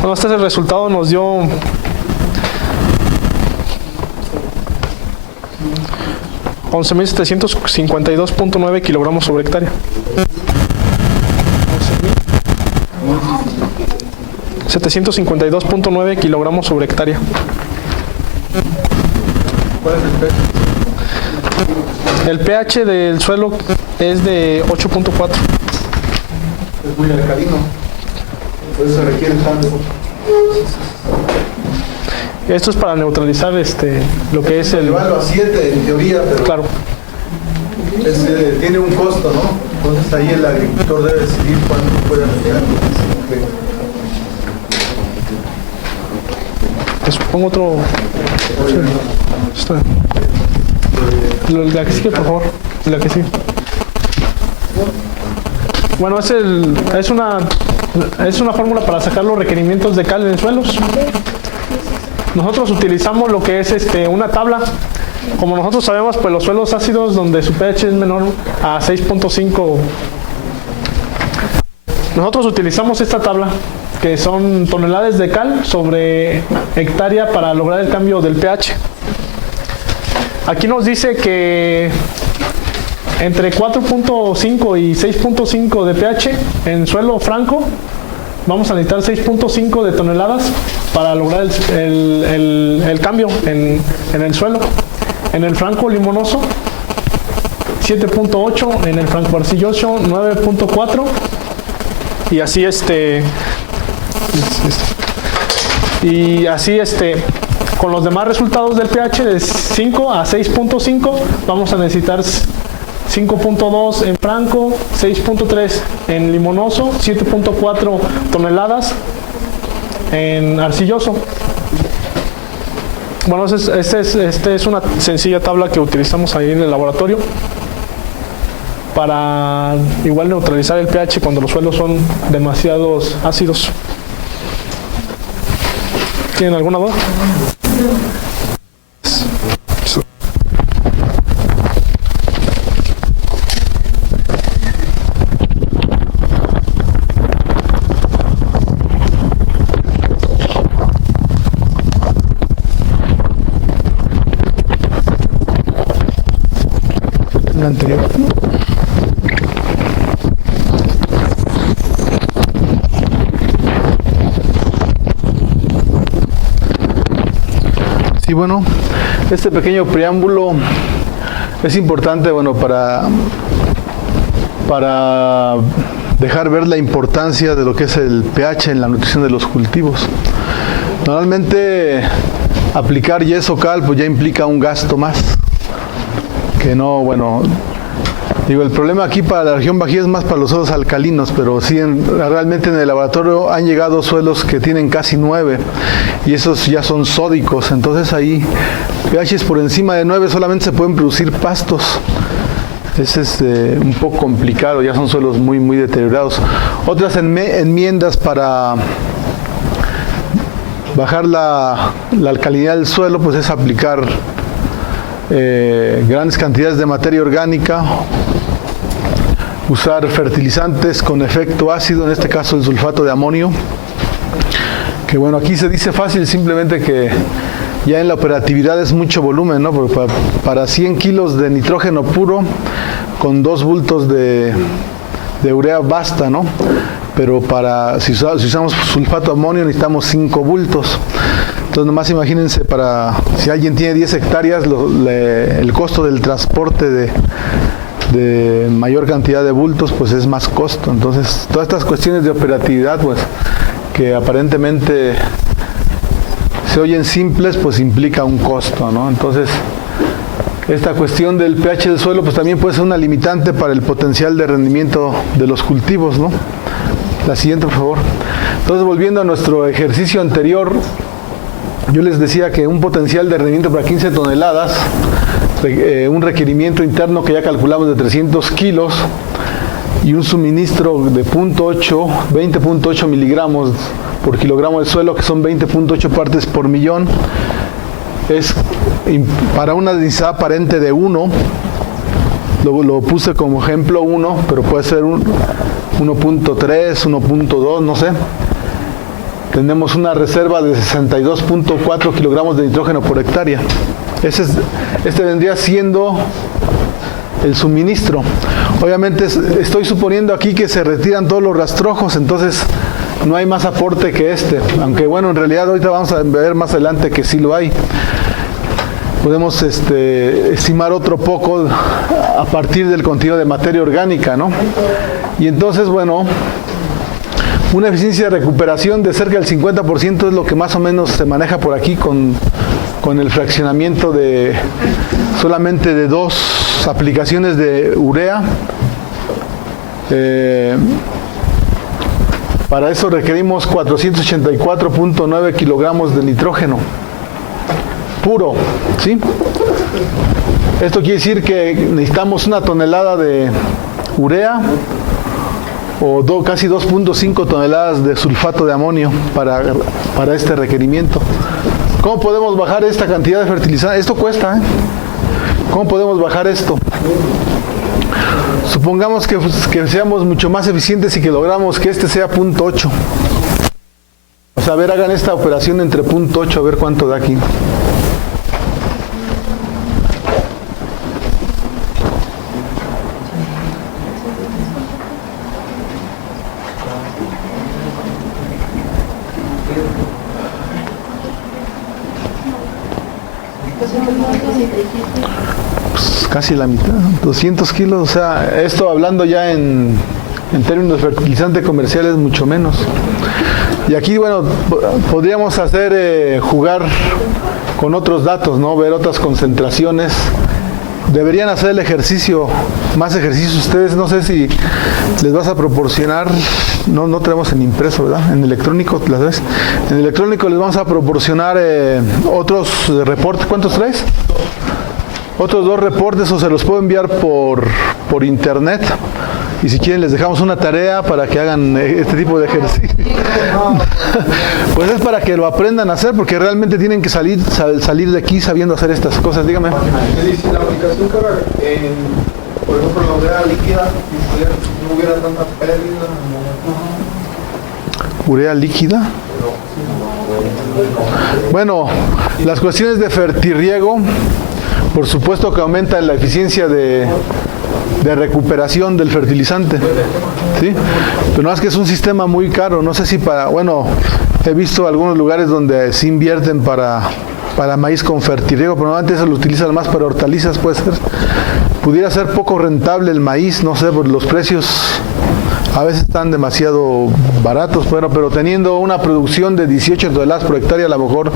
Bueno, este es el resultado, nos dio 11.752.9 kilogramos sobre hectárea. 752.9 kilogramos sobre hectárea. ¿Cuál es el pH? El pH del suelo es de 8.4. Es muy alcalino. Por eso se requiere tanto. Esto es para neutralizar lo que es el... Llevarlo a 7 en teoría, pero Claro. tiene un costo, ¿no? Entonces ahí el agricultor debe decidir cuánto puede aplicar. Pues pongo otro... La que sigue, por favor. La que sigue. Bueno, es una fórmula para sacar los requerimientos de cal en suelos. Nosotros utilizamos lo que es una tabla. Como nosotros sabemos, pues los suelos ácidos donde su pH es menor a 6.5. Nosotros utilizamos esta tabla, que son toneladas de cal sobre hectárea para lograr el cambio del pH. Aquí nos dice que entre 4.5 y 6.5 de pH en suelo franco vamos a necesitar 6.5 de toneladas para lograr el cambio en el suelo. En el franco limonoso 7.8, en el franco arcilloso 9.4 y así y así con los demás resultados del pH de 5 a 6.5 vamos a necesitar 5.2 en franco, 6.3 en limonoso, 7.4 toneladas en arcilloso. Bueno, esta es una sencilla tabla que utilizamos ahí en el laboratorio para igual neutralizar el pH cuando los suelos son demasiados ácidos. ¿Tienen alguna duda? La anterior. Sí, bueno, este pequeño preámbulo es importante, bueno, para dejar ver la importancia de lo que es el pH en la nutrición de los cultivos. Normalmente aplicar yeso cal pues ya implica un gasto más, que no, bueno, digo, el problema aquí para la región Bajío es más para los suelos alcalinos, pero sí, realmente en el laboratorio han llegado suelos que tienen casi 9 y esos ya son sódicos, entonces ahí pHs por encima de 9 solamente se pueden producir pastos. Es un poco complicado, ya son suelos muy, muy deteriorados. Otras enmiendas para bajar la alcalinidad del suelo pues es aplicar grandes cantidades de materia orgánica, usar fertilizantes con efecto ácido, en este caso el sulfato de amonio, que bueno, aquí se dice fácil, simplemente que ya en la operatividad es mucho volumen, ¿no? Porque para 100 kilos de nitrógeno puro, con 2 bultos de urea basta, ¿no? Pero si usamos sulfato de amonio necesitamos 5 bultos. Entonces nomás imagínense, si alguien tiene 10 hectáreas, el costo del transporte de mayor cantidad de bultos pues es más costo. Entonces todas estas cuestiones de operatividad pues que aparentemente se oyen simples pues implica un costo, ¿no? Entonces esta cuestión del pH del suelo pues también puede ser una limitante para el potencial de rendimiento de los cultivos, ¿no? La siguiente, por favor. Entonces, volviendo a nuestro ejercicio anterior, yo les decía que un potencial de rendimiento para 15 toneladas, un requerimiento interno que ya calculamos de 300 kilos y un suministro de 20.8 miligramos por kilogramo de suelo, que son 20.8 partes por millón, es para una densidad aparente de 1, lo puse como ejemplo 1, pero puede ser 1.3, 1.2, no sé. Tenemos una reserva de 62.4 kilogramos de nitrógeno por hectárea. Este vendría siendo el suministro. Obviamente estoy suponiendo aquí que se retiran todos los rastrojos, entonces no hay más aporte que este. Aunque bueno, en realidad ahorita vamos a ver más adelante que sí lo hay. Podemos estimar otro poco a partir del contenido de materia orgánica, ¿no? Y entonces, bueno, una eficiencia de recuperación de cerca del 50% es lo que más o menos se maneja por aquí con el fraccionamiento de solamente de 2 aplicaciones de urea. Para eso requerimos 484.9 kilogramos de nitrógeno puro, ¿sí? Esto quiere decir que necesitamos 1 tonelada de urea o casi 2.5 toneladas de sulfato de amonio para este requerimiento. ¿Cómo podemos bajar esta cantidad de fertilizante? Esto cuesta, ¿eh? ¿Cómo podemos bajar esto? Supongamos que seamos mucho más eficientes y que logramos que este sea 0.8. O sea, a ver, hagan esta operación entre 0.8, a ver cuánto da aquí. Pues casi la mitad, 200 kilos, o sea, esto hablando ya en términos de fertilizante comercial es mucho menos. Y aquí, bueno, podríamos jugar con otros datos, ¿no? Ver otras concentraciones. Deberían hacer el ejercicio, más ejercicios ustedes, no sé si les vas a proporcionar, no tenemos en impreso, ¿verdad? En electrónico, ¿las ves? En electrónico les vamos a proporcionar otros reportes. ¿Cuántos traes? Otros 2 reportes, o se los puedo enviar por internet. Y si quieren les dejamos una tarea para que hagan este tipo de ejercicio. Pues es para que lo aprendan a hacer, porque realmente tienen que salir de aquí sabiendo hacer estas cosas. Dígame. La aplicación que por ejemplo la urea líquida, no hubiera tanta pérdida. ¿Urea líquida? Bueno, las cuestiones de fertirriego, por supuesto que aumentan la eficiencia de recuperación del fertilizante, ¿sí? Pero no, es que es un sistema muy caro, no sé si he visto algunos lugares donde se invierten para maíz con fertirriego, pero normalmente eso lo utilizan más para hortalizas, puede ser. Pudiera ser poco rentable el maíz, no sé, por los precios a veces están demasiado baratos, pero teniendo una producción de 18 toneladas por hectárea, a lo mejor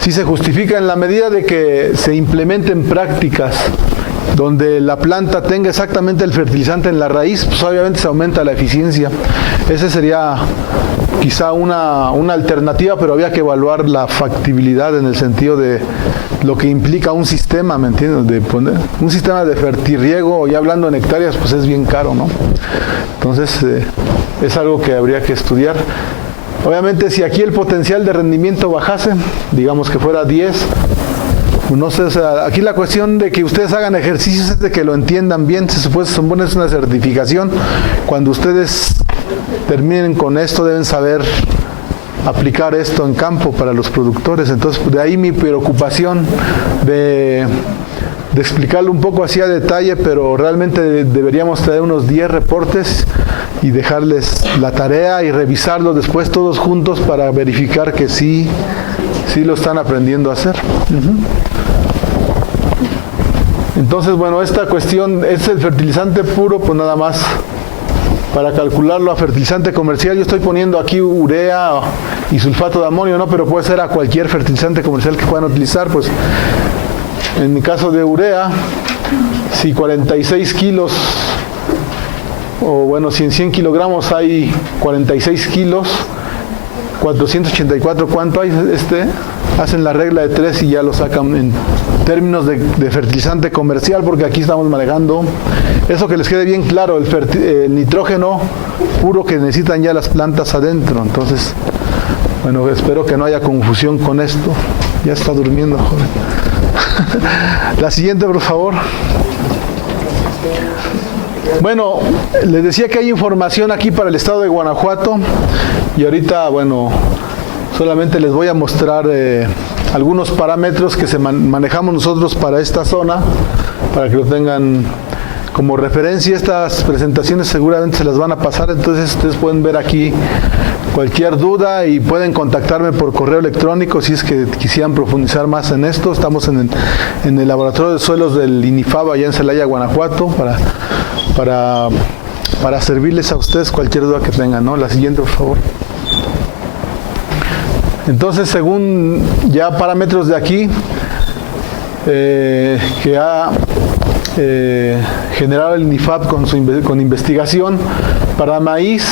sí se justifica en la medida de que se implementen prácticas donde la planta tenga exactamente el fertilizante en la raíz, pues obviamente se aumenta la eficiencia. Ese sería quizá una alternativa, pero había que evaluar la factibilidad en el sentido de lo que implica un sistema, ¿me entiendes? De poner un sistema de fertirriego, ya hablando en hectáreas, pues es bien caro, ¿no? Entonces, es algo que habría que estudiar. Obviamente, si aquí el potencial de rendimiento bajase, digamos que fuera 10, no sé, o sea, aquí la cuestión de que ustedes hagan ejercicios es de que lo entiendan bien. Se supone es una certificación. Cuando ustedes terminen con esto, deben saber aplicar esto en campo para los productores. Entonces, de ahí mi preocupación de explicarlo un poco así a detalle, pero realmente deberíamos traer unos 10 reportes y dejarles la tarea y revisarlos después todos juntos para verificar que sí lo están aprendiendo a hacer. Entonces, bueno, esta cuestión es el fertilizante puro, pues nada más para calcularlo a fertilizante comercial. Yo estoy poniendo aquí urea y sulfato de amonio, ¿no? Pero puede ser a cualquier fertilizante comercial que puedan utilizar, pues En el caso de urea, si 46 kilos, o bueno, si en 100 kilogramos hay 46 kilos, 484, ¿cuánto hay? Hacen la regla de 3 y ya lo sacan en términos de fertilizante comercial, porque aquí estamos manejando eso, que les quede bien claro, el nitrógeno puro que necesitan ya las plantas adentro. Entonces, bueno, espero que no haya confusión con esto. Ya está durmiendo, joven. La siguiente, por favor. Bueno, les decía que hay información aquí para el estado de Guanajuato y ahorita, bueno, solamente les voy a mostrar algunos parámetros que manejamos nosotros para esta zona, para que lo tengan como referencia. Estas presentaciones seguramente se las van a pasar, entonces ustedes pueden ver aquí cualquier duda y pueden contactarme por correo electrónico si es que quisieran profundizar más en esto. Estamos en el laboratorio de suelos del INIFAB allá en Celaya, Guanajuato, para servirles a ustedes cualquier duda que tengan, ¿no? La siguiente, por favor. Entonces, según ya parámetros de aquí, que ha generado el INIFAB con investigación, para maíz,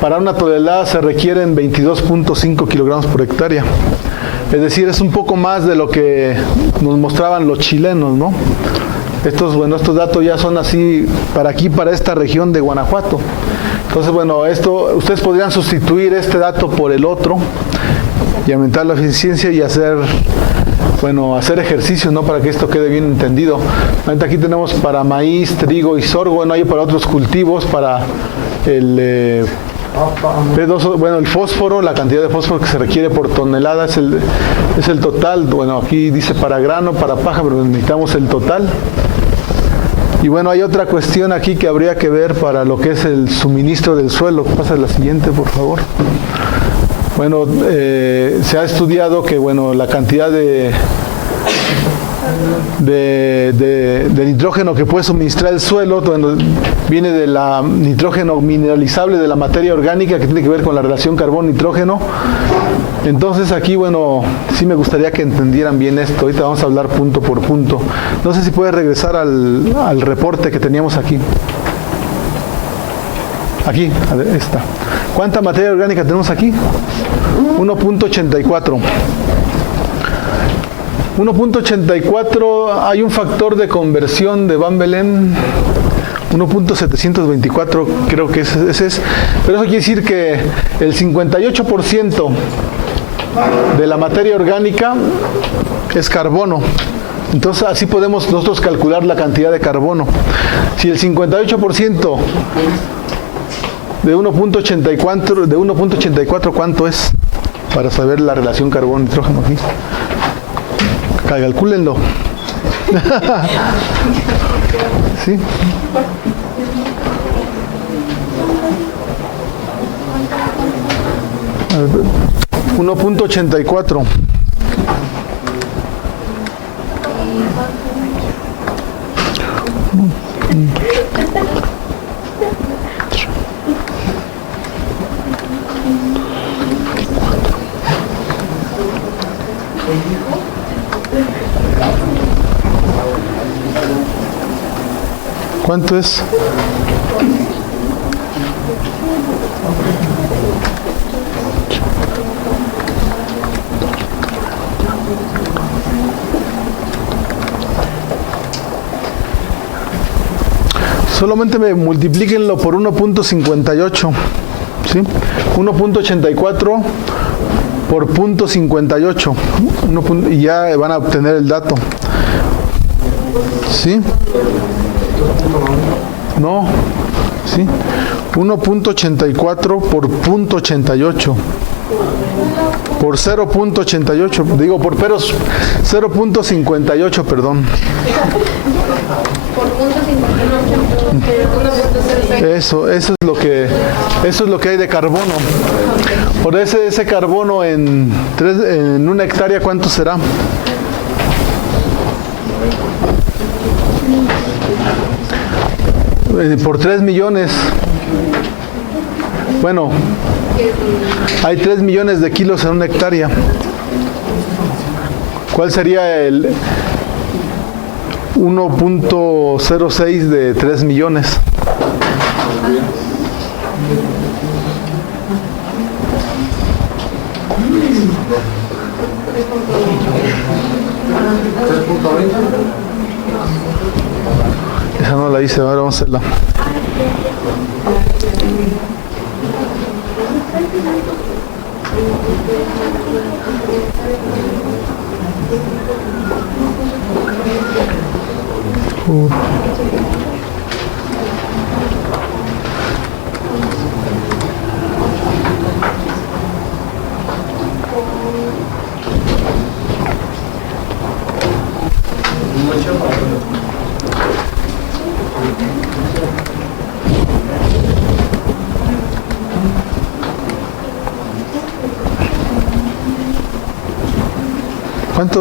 para una tonelada se requieren 22.5 kilogramos por hectárea. Es decir, es un poco más de lo que nos mostraban los chilenos, ¿no? Estos datos ya son así para aquí, para esta región de Guanajuato. Entonces, bueno, ustedes podrían sustituir este dato por el otro y aumentar la eficiencia y hacer ejercicios, ¿no? Para que esto quede bien entendido. Ahorita aquí tenemos para maíz, trigo y sorgo, no hay para otros cultivos, para el P2, bueno, el fósforo, la cantidad de fósforo que se requiere por tonelada es el total. Bueno, aquí dice para grano, para paja, pero necesitamos el total. Y bueno, hay otra cuestión aquí que habría que ver para lo que es el suministro del suelo. Pasa a la siguiente, por favor. Bueno, se ha estudiado que, bueno, la cantidad de nitrógeno que puede suministrar el suelo, bueno, viene de la nitrógeno mineralizable de la materia orgánica, que tiene que ver con la relación carbón-nitrógeno. Entonces aquí, bueno, sí me gustaría que entendieran bien esto. Ahorita vamos a hablar punto por punto. No sé si puede regresar al reporte que teníamos aquí. Aquí, a ver, esta. ¿Cuánta materia orgánica tenemos aquí? 1.84. 1.84, hay un factor de conversión de Van Belén, 1.724, creo que ese es. Pero eso quiere decir que el 58% de la materia orgánica es carbono. Entonces así podemos nosotros calcular la cantidad de carbono. Si el 58% de 1.84, ¿cuánto es? Para saber la relación carbón-nitrógeno aquí. Calcúlenlo. ¿Sí? A ver, 1.84. ¿Cuánto es? Solamente me multiplíquenlo por 1.58, ¿sí? 1.84 por 0.58 y ya van a obtener el dato, ¿sí? No, ¿sí? 1.84 por 0.88 por 0.88, digo por peros 0.58, perdón. Por 0.58, eso es lo que hay de carbono. Por ese carbono en una hectárea, ¿cuánto será? Por 3 millones. Bueno, hay 3 millones de kilos en una hectárea. ¿Cuál sería 1.06 de 3 millones. Esa no la hice, ahora vamos a hacerla.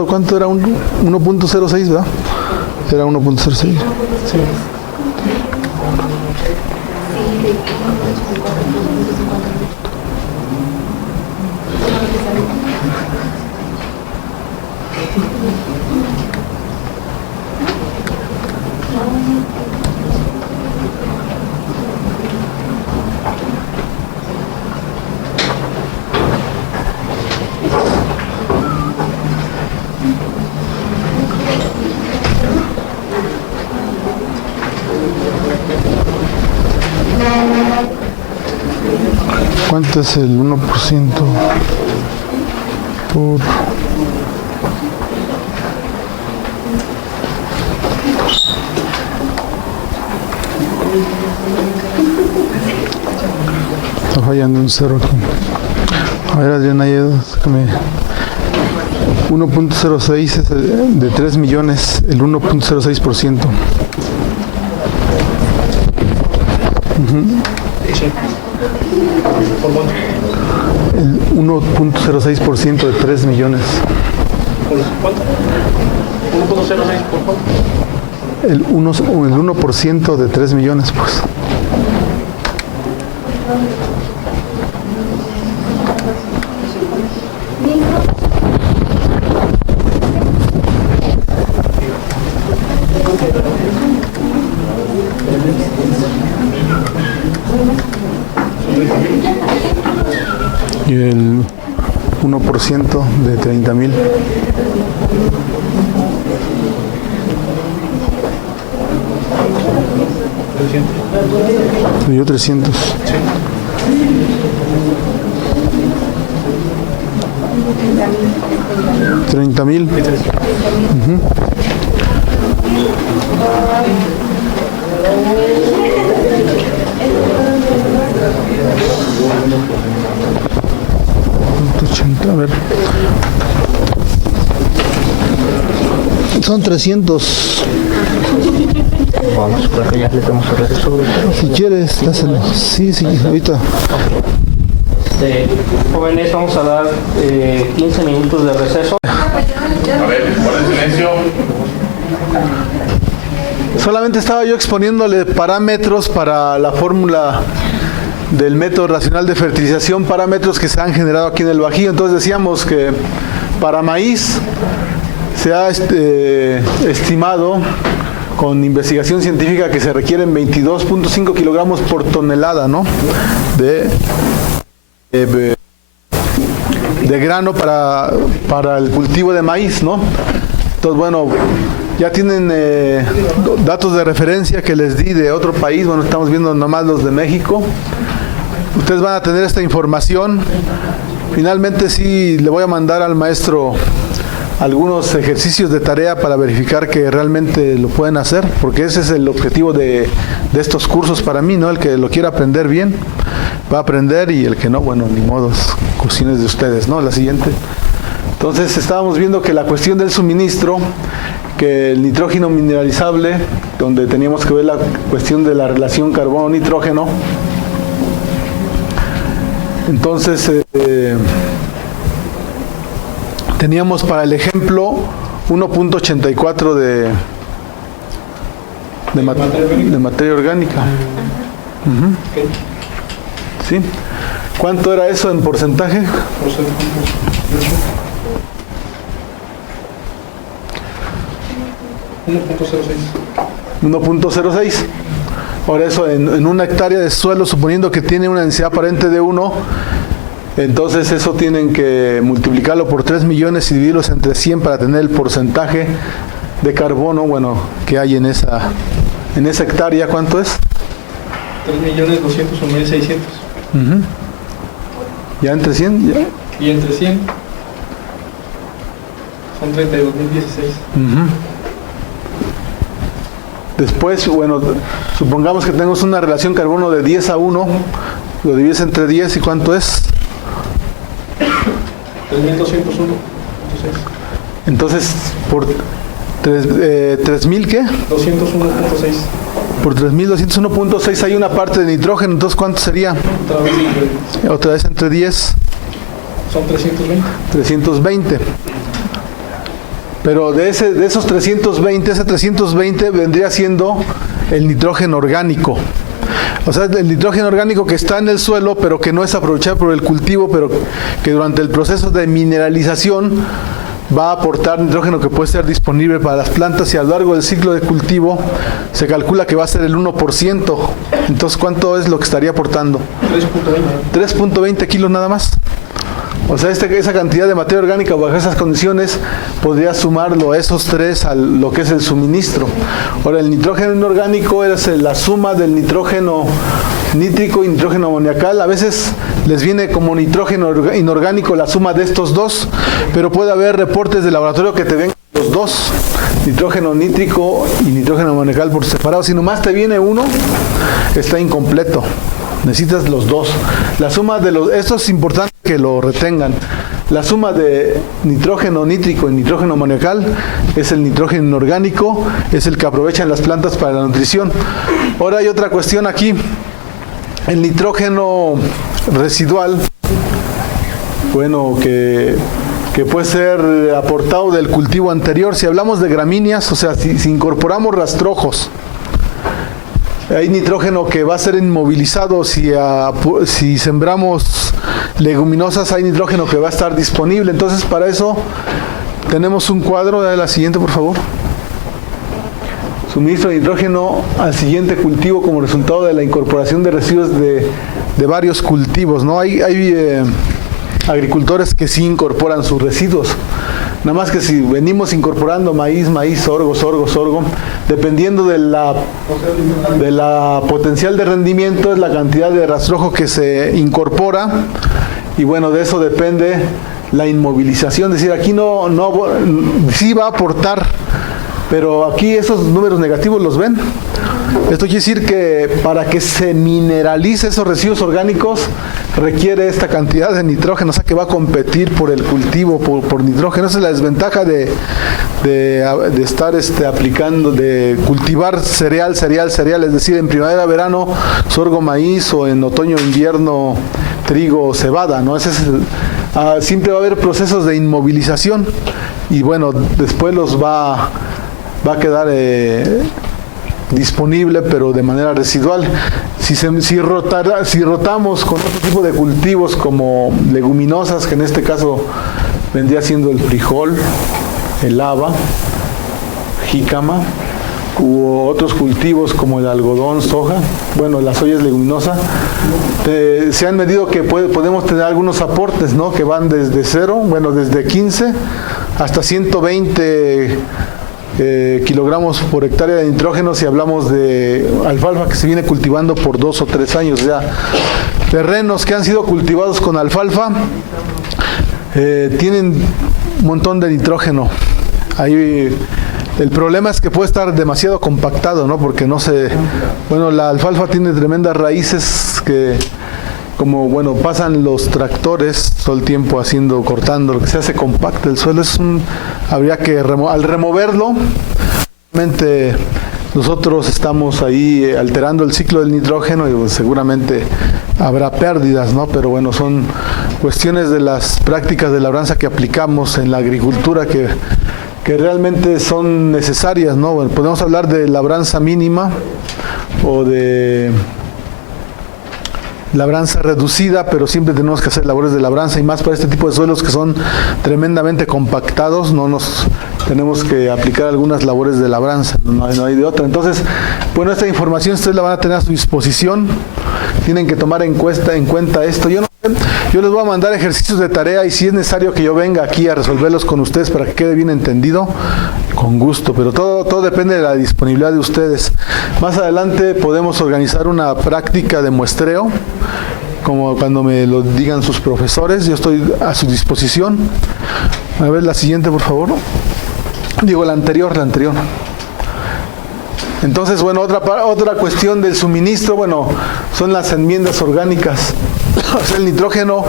¿Cuánto era? 1.06, ¿verdad? Era 1.06. Sí. ¿Cuánto es el 1% por... Está fallando un cero aquí. A ver, Adriana, déjame. 1.06 es de 3 millones, el 1.06%. El 1.06% de 3 millones. ¿Cuánto? 1.06 por cuánto. El 1% de 3 millones, pues. Y el 1% de 30,000. Me dio 300. Sí. 30,000. A ver. Son 300. Vamos, por acá ya le damos a regreso. Si quieres, dáselo. Sí, ahorita. Jóvenes, vamos a dar 15 minutos de receso. A ver, guarden silencio. Solamente estaba yo exponiéndole parámetros para la fórmula del método racional de fertilización, parámetros que se han generado aquí en el Bajío. Entonces decíamos que para maíz se ha estimado con investigación científica que se requieren 22.5 kilogramos por tonelada, ¿no? de grano para el cultivo de maíz, ¿no? Entonces, bueno, ya tienen datos de referencia que les di de otro país. Bueno, estamos viendo nomás los de México. Ustedes van a tener esta información. Finalmente sí le voy a mandar al maestro algunos ejercicios de tarea para verificar que realmente lo pueden hacer, porque ese es el objetivo de estos cursos para mí, ¿no? El que lo quiera aprender bien va a aprender, y el que no, bueno, ni modos, cuestiones de ustedes, ¿no? La siguiente. Entonces estábamos viendo que la cuestión del suministro, que el nitrógeno mineralizable, donde teníamos que ver la cuestión de la relación carbono-nitrógeno. Entonces teníamos para el ejemplo 1.84 de materia orgánica. ¿Sí? ¿Cuánto era eso en porcentaje? 1.06. Ahora eso en una hectárea de suelo, suponiendo que tiene una densidad aparente de 1, entonces eso tienen que multiplicarlo por 3 millones y dividirlos entre 100 para tener el porcentaje de carbono, bueno, que hay en esa hectárea. ¿Cuánto es? 3.201.600. ¿Ya entre 100? ¿Ya? Y entre 100 son 32.016. Después, bueno, supongamos que tenemos una relación carbono de 10 a 1, lo divides entre 10 y ¿cuánto es? 3.201.6. Entonces, por 3.000 ¿qué? 201.6. Por 3.201.6 hay una parte de nitrógeno, entonces ¿cuánto sería? Otra vez entre 10. Son 320. 320. Pero de esos 320, ese 320 vendría siendo el nitrógeno orgánico. O sea, el nitrógeno orgánico que está en el suelo, pero que no es aprovechado por el cultivo, pero que durante el proceso de mineralización va a aportar nitrógeno que puede ser disponible para las plantas, y a lo largo del ciclo de cultivo se calcula que va a ser el 1%. Entonces, ¿cuánto es lo que estaría aportando? 3.20 kilos nada más. O sea, esa cantidad de materia orgánica bajo esas condiciones podría sumarlo a esos 3 a lo que es el suministro. Ahora, el nitrógeno inorgánico es la suma del nitrógeno nítrico y nitrógeno amoniacal. A veces les viene como nitrógeno inorgánico la suma de estos dos, pero puede haber reportes de laboratorio que te ven los dos, nitrógeno nítrico y nitrógeno amoniacal por separado. Si nomás te viene uno, está incompleto. Necesitas los dos. La suma de esto es importante que lo retengan. La suma de nitrógeno nítrico y nitrógeno amoniacal es el nitrógeno inorgánico, es el que aprovechan las plantas para la nutrición. Ahora hay otra cuestión aquí. El nitrógeno residual, bueno, que puede ser aportado del cultivo anterior. Si hablamos de gramíneas, o sea, si incorporamos rastrojos, hay nitrógeno que va a ser inmovilizado. Si sembramos leguminosas, hay nitrógeno que va a estar disponible. Entonces, para eso tenemos un cuadro. De la siguiente, por favor. Suministro de nitrógeno al siguiente cultivo como resultado de la incorporación de residuos de varios cultivos, ¿no? Hay agricultores que sí incorporan sus residuos. Nada más que si venimos incorporando maíz, sorgo, dependiendo de la potencial de rendimiento, es la cantidad de rastrojo que se incorpora, y bueno, de eso depende la inmovilización. Es decir, aquí no sí va a aportar, pero aquí esos números negativos los ven. Esto quiere decir que para que se mineralice esos residuos orgánicos requiere esta cantidad de nitrógeno, o sea que va a competir por el cultivo, por nitrógeno. Esa es la desventaja de estar aplicando, de cultivar cereal, es decir, en primavera, verano, sorgo, maíz, o en otoño, invierno, trigo, cebada, ¿no? Siempre va a haber procesos de inmovilización, y bueno, después los va a quedar disponible, pero de manera residual. Si rotamos con otro tipo de cultivos como leguminosas, que en este caso vendría siendo el frijol, el haba, jícama, u otros cultivos como el algodón, soja, bueno, la soya es leguminosa, se han medido que podemos tener algunos aportes, ¿no? Que van desde 0, bueno, desde 15 hasta 120 kilogramos por hectárea de nitrógeno si hablamos de alfalfa que se viene cultivando por 2 o 3 años. Ya terrenos que han sido cultivados con alfalfa tienen un montón de nitrógeno. Ahí el problema es que puede estar demasiado compactado, ¿no? Porque bueno, la alfalfa tiene tremendas raíces que, como bueno, pasan los tractores todo el tiempo cortando, lo que se hace compacto el suelo. Habría que al removerlo, realmente nosotros estamos ahí alterando el ciclo del nitrógeno, y pues, seguramente habrá pérdidas, ¿no? Pero bueno, son cuestiones de las prácticas de labranza que aplicamos en la agricultura que realmente son necesarias, ¿no? Bueno, podemos hablar de labranza mínima o de labranza reducida, pero siempre tenemos que hacer labores de labranza, y más para este tipo de suelos que son tremendamente compactados. No nos tenemos que aplicar algunas labores de labranza, no hay de otra. Entonces, bueno, esta información ustedes la van a tener a su disposición, tienen que tomar en cuenta esto. Yo les voy a mandar ejercicios de tarea y si es necesario que yo venga aquí a resolverlos con ustedes para que quede bien entendido, con gusto, pero todo depende de la disponibilidad de ustedes. Más adelante podemos organizar una práctica de muestreo, como cuando me lo digan sus profesores, yo estoy a su disposición. A ver, la siguiente, por favor. Digo, la anterior. Entonces, bueno, otra cuestión del suministro, bueno, son las enmiendas orgánicas. O sea, el nitrógeno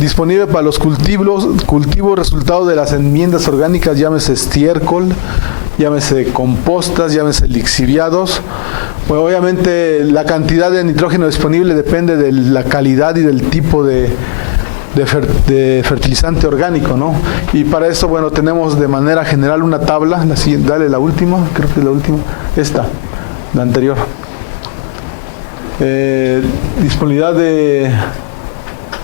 disponible para los cultivos resultado de las enmiendas orgánicas, llámese estiércol, llámese compostas, llámese lixiviados. Bueno, obviamente la cantidad de nitrógeno disponible depende de la calidad y del tipo de fertilizante orgánico, ¿no? Y para eso, bueno, tenemos de manera general una tabla, la siguiente, dale la última, creo que es la última, esta, la anterior. Disponibilidad de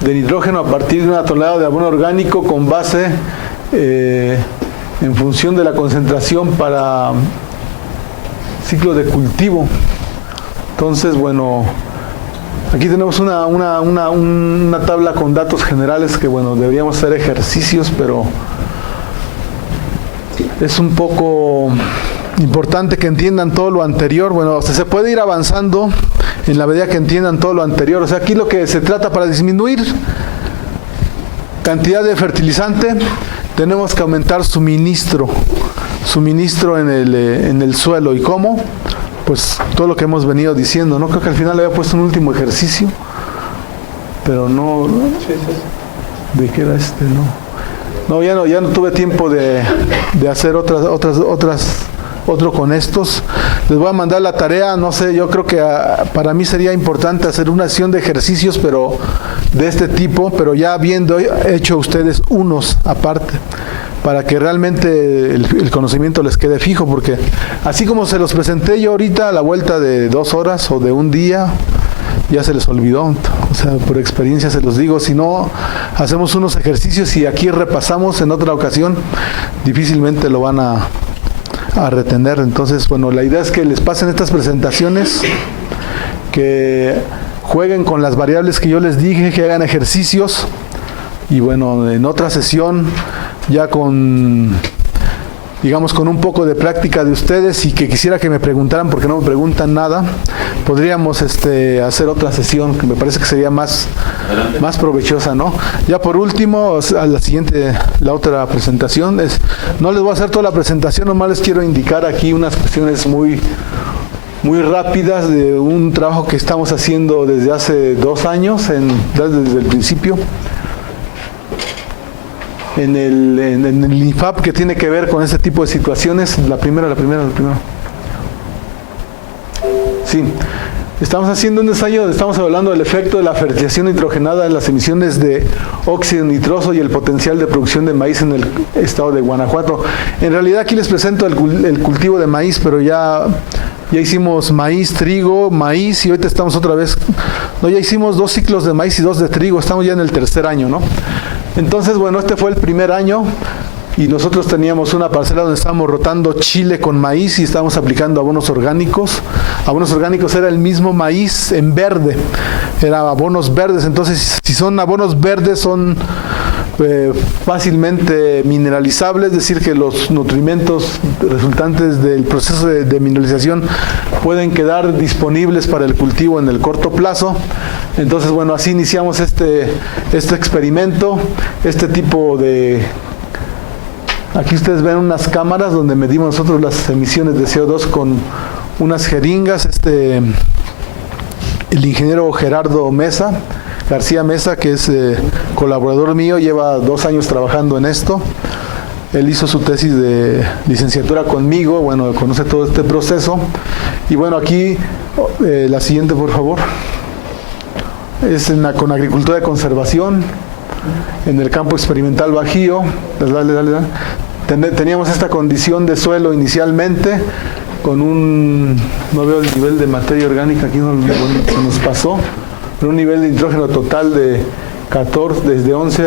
nitrógeno a partir de una tonelada de abono orgánico con base en función de la concentración para ciclo de cultivo. Entonces, bueno, aquí tenemos una tabla con datos generales que, bueno, deberíamos hacer ejercicios, pero es un poco importante que entiendan todo lo anterior. Bueno, se puede ir avanzando en la medida que entiendan todo lo anterior. O sea, aquí lo que se trata para disminuir cantidad de fertilizante, tenemos que aumentar suministro en el suelo. ¿Y cómo? Pues todo lo que hemos venido diciendo, ¿no? Creo que al final le había puesto un último ejercicio, pero no. ¿De qué era este? No, ya no tuve tiempo de hacer otro con estos. Les voy a mandar la tarea, no sé, yo creo que para mí sería importante hacer una sesión de ejercicios, pero de este tipo, pero ya habiendo hecho ustedes unos aparte, para que realmente el conocimiento les quede fijo, porque así como se los presenté yo ahorita, a la vuelta de 2 horas o de un día, ya se les olvidó. O sea, por experiencia se los digo, si no hacemos unos ejercicios y aquí repasamos en otra ocasión, difícilmente lo van a retener. Entonces, bueno, la idea es que les pasen estas presentaciones, que jueguen con las variables que yo les dije, que hagan ejercicios, y bueno, en otra sesión, ya con, digamos, con un poco de práctica de ustedes, y que quisiera que me preguntaran, porque no me preguntan nada, podríamos hacer otra sesión que me parece que sería más provechosa, ¿no? Ya por último, a la otra presentación, no les voy a hacer toda la presentación, nomás les quiero indicar aquí unas cuestiones muy rápidas de un trabajo que estamos haciendo desde hace 2 años, desde el principio, en el INFAP, que tiene que ver con este tipo de situaciones. La primera. Sí, estamos haciendo un ensayo donde estamos hablando del efecto de la fertilización nitrogenada en las emisiones de óxido nitroso y el potencial de producción de maíz en el estado de Guanajuato. En realidad aquí les presento el cultivo de maíz, pero ya hicimos maíz, trigo, maíz, y ahorita estamos otra vez, ya hicimos 2 ciclos de maíz y 2 de trigo, estamos ya en el 3er año, ¿no? Entonces, bueno, este fue el primer año, y nosotros teníamos una parcela donde estábamos rotando chile con maíz y estábamos aplicando abonos orgánicos. Abonos orgánicos era el mismo maíz en verde, eran abonos verdes. Entonces, si son abonos verdes, son fácilmente mineralizables, es decir, que los nutrimentos resultantes del proceso de mineralización pueden quedar disponibles para el cultivo en el corto plazo. Entonces, bueno, así iniciamos este experimento, este tipo de... Aquí ustedes ven unas cámaras donde medimos nosotros las emisiones de CO2 con unas jeringas. El ingeniero Gerardo García Mesa, que es colaborador mío, lleva 2 años trabajando en esto. Él hizo su tesis de licenciatura conmigo, bueno, conoce todo este proceso. Y bueno, aquí, la siguiente, por favor. Es con agricultura de conservación, en el campo experimental Bajío. Dale. Teníamos esta condición de suelo inicialmente, con no veo el nivel de materia orgánica, aquí se nos pasó, pero un nivel de nitrógeno total de 14, desde 11,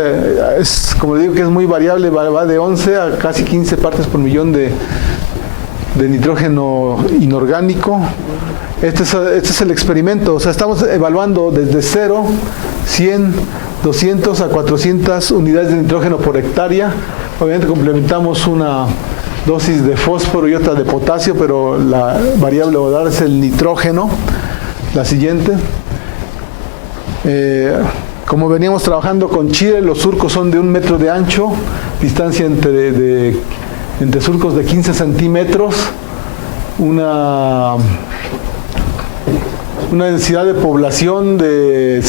es como digo que es muy variable, va de 11 a casi 15 partes por millón de nitrógeno inorgánico. Este es el experimento, o sea, estamos evaluando desde 0, 100, 200 a 400 unidades de nitrógeno por hectárea. Obviamente complementamos una dosis de fósforo y otra de potasio, pero la variable a dar es el nitrógeno. La siguiente. Como veníamos trabajando con Chile, los surcos son de 1 metro de ancho, distancia entre surcos de 15 centímetros, una densidad de población de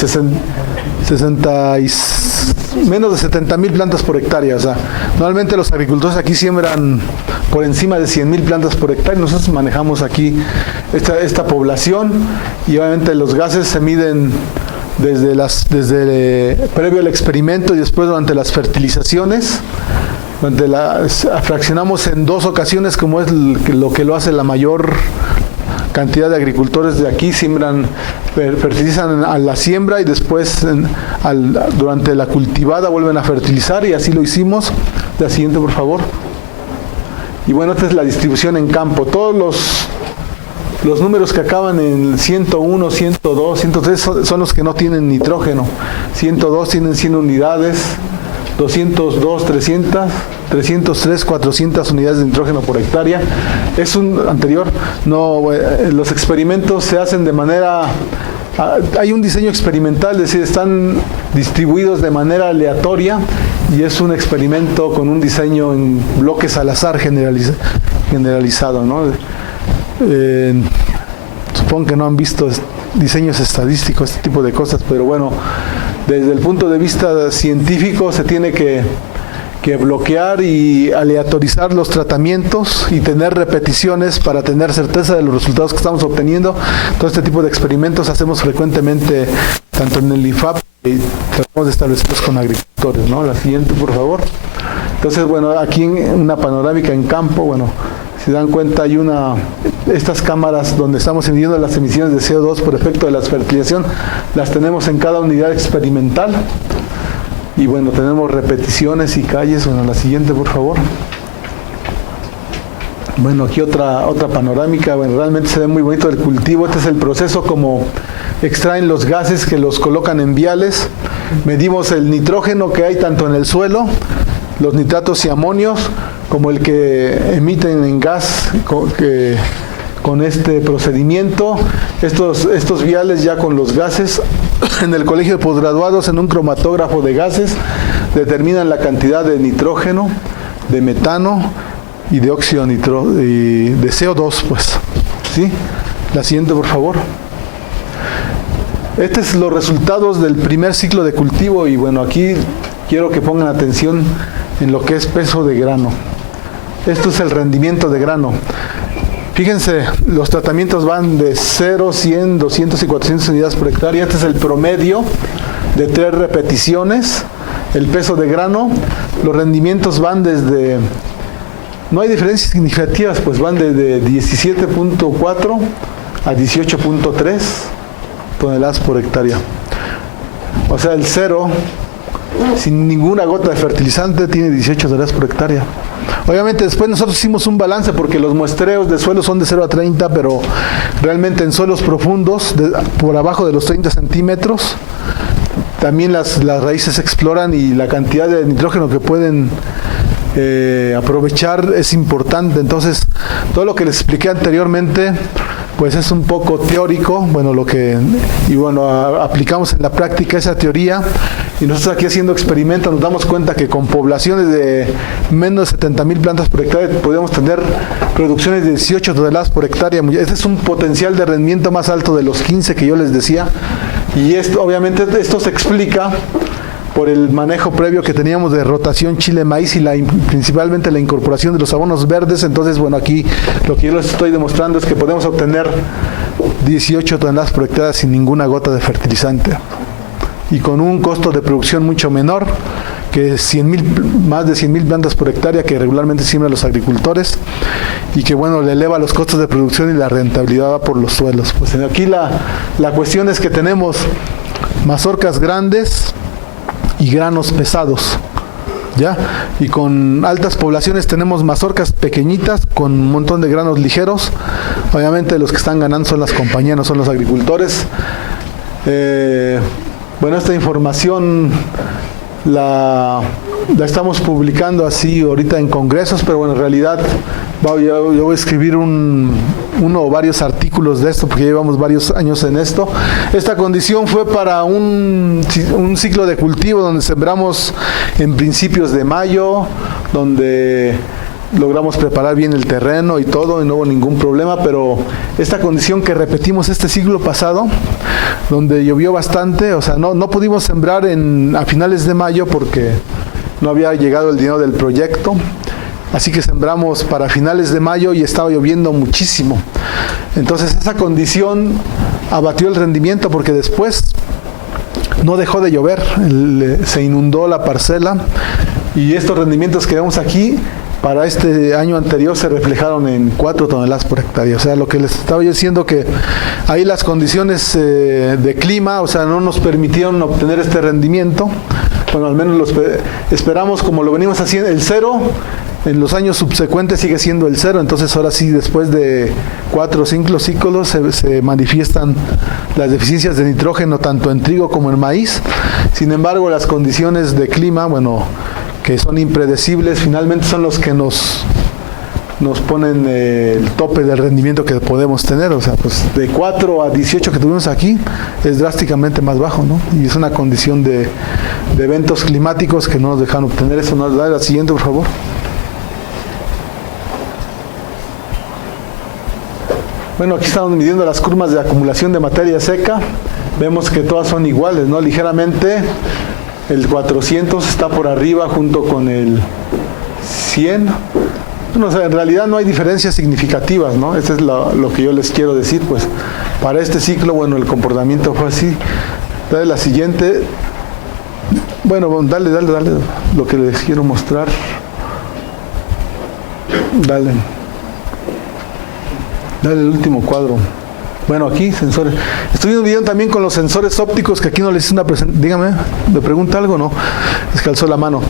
menos de 70,000 plantas por hectárea. O sea, normalmente los agricultores aquí siembran por encima de 100,000 plantas por hectárea. Nosotros manejamos aquí esta población, y obviamente los gases se miden desde previo al experimento y después durante las fertilizaciones. Fraccionamos en 2 ocasiones, como es lo que lo hace la mayor cantidad de agricultores de aquí. Fertilizan a la siembra y después durante la cultivada vuelven a fertilizar, y así lo hicimos. La siguiente, por favor. Y bueno, esta es la distribución en campo. Todos los números que acaban en 101, 102, 103 son los que no tienen nitrógeno. 102 tienen 100 unidades, 202, 300, 303, 400 unidades de nitrógeno por hectárea. Es un anterior. Los experimentos se hacen de manera... Hay un diseño experimental, es decir, están distribuidos de manera aleatoria, y es un experimento con un diseño en bloques al azar generalizado, ¿no? Supongo que no han visto diseños estadísticos, este tipo de cosas, pero bueno, desde el punto de vista científico se tiene que bloquear y aleatorizar los tratamientos y tener repeticiones para tener certeza de los resultados que estamos obteniendo. Todo este tipo de experimentos hacemos frecuentemente tanto en el IFAP, y tratamos de establecerlos con agricultores, ¿no? La siguiente, por favor. Entonces, bueno, aquí en una panorámica en campo, bueno, si dan cuenta, hay estas cámaras donde estamos midiendo las emisiones de CO2 por efecto de la fertilización, las tenemos en cada unidad experimental. Y bueno, tenemos repeticiones y calles. Bueno, la siguiente, por favor. Bueno, aquí otra panorámica. Bueno, realmente se ve muy bonito el cultivo. Este es el proceso como extraen los gases, que los colocan en viales. Medimos el nitrógeno que hay tanto en el suelo, los nitratos y amonios, como el que emiten en gas con este procedimiento. Estos viales ya con los gases. En el colegio de posgraduados, en un cromatógrafo de gases, determinan la cantidad de nitrógeno, de metano y de óxido de CO2, pues. ¿Sí? La siguiente, por favor. Estos son los resultados del primer ciclo de cultivo, y bueno, aquí quiero que pongan atención en lo que es peso de grano. Esto es el rendimiento de grano. Fíjense, los tratamientos van de 0, 100, 200 y 400 unidades por hectárea. Este es el promedio de 3 repeticiones. El peso de grano, los rendimientos van desde... No hay diferencias significativas, pues van desde 17.4 a 18.3 toneladas por hectárea. O sea, el 0, sin ninguna gota de fertilizante, tiene 18 toneladas por hectárea. Obviamente después nosotros hicimos un balance, porque los muestreos de suelo son de 0 a 30, pero realmente en suelos profundos, por abajo de los 30 centímetros, también las raíces exploran, y la cantidad de nitrógeno que pueden aprovechar es importante. Entonces, todo lo que les expliqué anteriormente, pues es un poco teórico, aplicamos en la práctica esa teoría, y nosotros aquí haciendo experimentos nos damos cuenta que con poblaciones de menos de 70,000 plantas por hectárea podemos tener producciones de 18 toneladas por hectárea. Este es un potencial de rendimiento más alto de los 15 que yo les decía, y obviamente esto se explica por el manejo previo que teníamos de rotación chile-maíz y principalmente la incorporación de los abonos verdes. Entonces, bueno, aquí lo que yo les estoy demostrando es que podemos obtener 18 toneladas por hectárea sin ninguna gota de fertilizante, y con un costo de producción mucho menor que más de 100,000 plantas por hectárea que regularmente siembran los agricultores, y que bueno, le eleva los costos de producción y la rentabilidad por los suelos. Pues aquí la cuestión es que tenemos mazorcas grandes, y granos pesados. ¿Ya? Y con altas poblaciones tenemos mazorcas pequeñitas con un montón de granos ligeros. Obviamente los que están ganando son las compañías, no son los agricultores. Bueno, esta información la estamos publicando así ahorita en congresos, pero bueno, en realidad yo voy a escribir uno o varios artículos de esto, porque llevamos varios años en esto. Esta condición fue para un ciclo de cultivo donde sembramos en principios de mayo, donde logramos preparar bien el terreno y todo, y no hubo ningún problema, pero esta condición que repetimos este siglo pasado, donde llovió bastante, o sea, no pudimos sembrar a finales de mayo porque no había llegado el dinero del proyecto, así que sembramos para finales de mayo y estaba lloviendo muchísimo. Entonces esa condición abatió el rendimiento porque después no dejó de llover, se inundó la parcela y estos rendimientos que vemos aquí para este año anterior se reflejaron en 4 toneladas por hectárea. O sea, lo que les estaba yo diciendo, que ahí las condiciones de clima, o sea, no nos permitieron obtener este rendimiento. Bueno, al menos esperamos, como lo venimos haciendo, el 0, en los años subsecuentes sigue siendo el 0, entonces ahora sí, después de 4 o 5 ciclos se manifiestan las deficiencias de nitrógeno tanto en trigo como en maíz. Sin embargo, las condiciones de clima, bueno, que son impredecibles, finalmente son los que nos ponen el tope del rendimiento que podemos tener. O sea, pues de 4 a 18 que tuvimos aquí es drásticamente más bajo, ¿no? Y es una condición de eventos climáticos que no nos dejan obtener eso. ¿No? Dale la siguiente, por favor. Bueno, aquí estamos midiendo las curvas de acumulación de materia seca. Vemos que todas son iguales, ¿no? Ligeramente el 400 está por arriba junto con el 100. Bueno, o sea, en realidad no hay diferencias significativas, ¿no? Eso es lo que yo les quiero decir, pues. Para este ciclo, bueno, el comportamiento fue así. Dale la siguiente. Bueno, dale lo que les quiero mostrar. Dale el último cuadro. Bueno, aquí, sensores. Estoy viendo un video también con los sensores ópticos, que aquí no les hice una presentación. Dígame, ¿me pregunta algo? No, es que alzó la mano.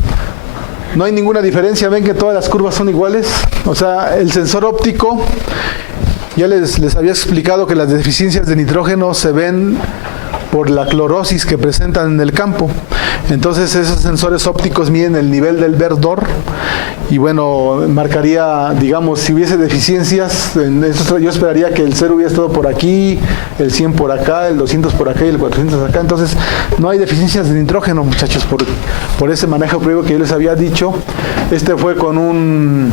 No hay ninguna diferencia, ven que todas las curvas son iguales. O sea, el sensor óptico, ya les había explicado que las deficiencias de nitrógeno se ven por la clorosis que presentan en el campo. Entonces esos sensores ópticos miden el nivel del verdor y bueno, marcaría, digamos, si hubiese deficiencias, yo esperaría que el 0 hubiera estado por aquí, el 100 por acá, el 200 por acá y el 400 acá. Entonces no hay deficiencias de nitrógeno, muchachos, por ese manejo previo que yo les había dicho. Este fue con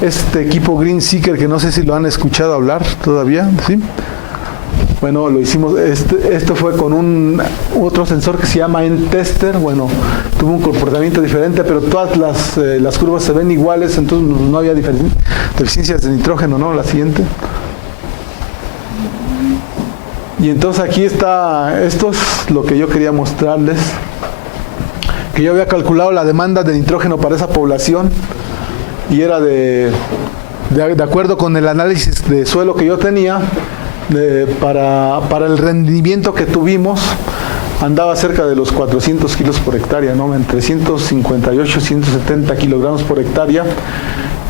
este equipo Green Seeker, que no sé si lo han escuchado hablar todavía, ¿sí? Bueno, lo hicimos, esto fue con otro sensor que se llama N-Tester. Bueno, tuvo un comportamiento diferente, pero todas las curvas se ven iguales, entonces no había deficiencias de nitrógeno, ¿no? La siguiente. Y entonces aquí está, esto es lo que yo quería mostrarles, que yo había calculado la demanda de nitrógeno para esa población y era de acuerdo con el análisis de suelo que yo tenía. Para el rendimiento que tuvimos andaba cerca de los 400 kilos por hectárea, ¿no? Entre 158 y 170 kilogramos por hectárea.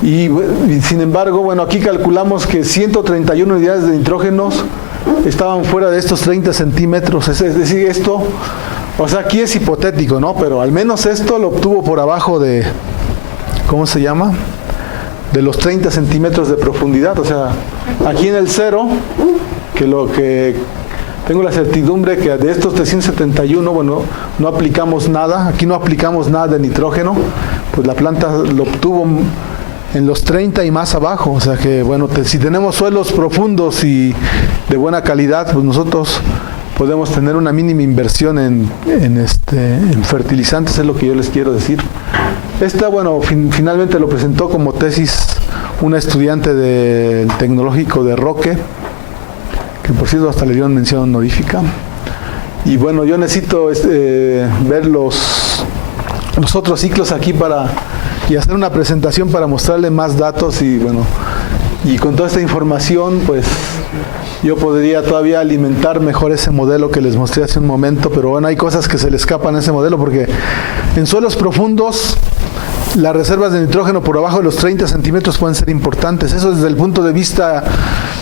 Y sin embargo, bueno, aquí calculamos que 131 unidades de nitrógenos estaban fuera de estos 30 centímetros. Es decir, esto, o sea, aquí es hipotético, ¿no? Pero al menos esto lo obtuvo por abajo de, ¿cómo se llama?, de los 30 centímetros de profundidad. O sea, aquí en el 0, que lo que tengo la certidumbre que de estos 371, bueno, no aplicamos nada, aquí no aplicamos nada de nitrógeno, pues la planta lo obtuvo en los 30 y más abajo. O sea que, bueno, si tenemos suelos profundos y de buena calidad, pues nosotros podemos tener una mínima inversión en fertilizantes, es lo que yo les quiero decir. Bueno, finalmente lo presentó como tesis una estudiante del Tecnológico de Roque, que por cierto hasta le dieron mención honorífica. Y bueno, yo necesito ver los otros ciclos aquí y hacer una presentación para mostrarle más datos y bueno, y con toda esta información, pues yo podría todavía alimentar mejor ese modelo que les mostré hace un momento, pero bueno, hay cosas que se le escapan a ese modelo porque en suelos profundos las reservas de nitrógeno por abajo de los 30 centímetros pueden ser importantes. Eso desde el punto de vista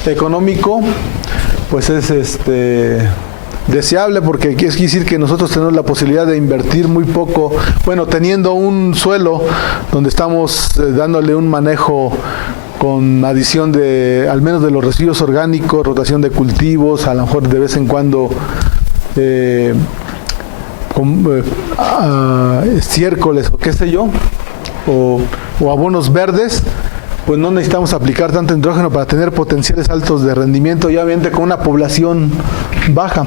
económico, pues es deseable, porque quiere decir que nosotros tenemos la posibilidad de invertir muy poco, bueno, teniendo un suelo donde estamos dándole un manejo con adición de, al menos de los residuos orgánicos, rotación de cultivos, a lo mejor de vez en cuando estiércoles o qué sé yo, o abonos verdes, pues no necesitamos aplicar tanto nitrógeno para tener potenciales altos de rendimiento, y obviamente con una población baja.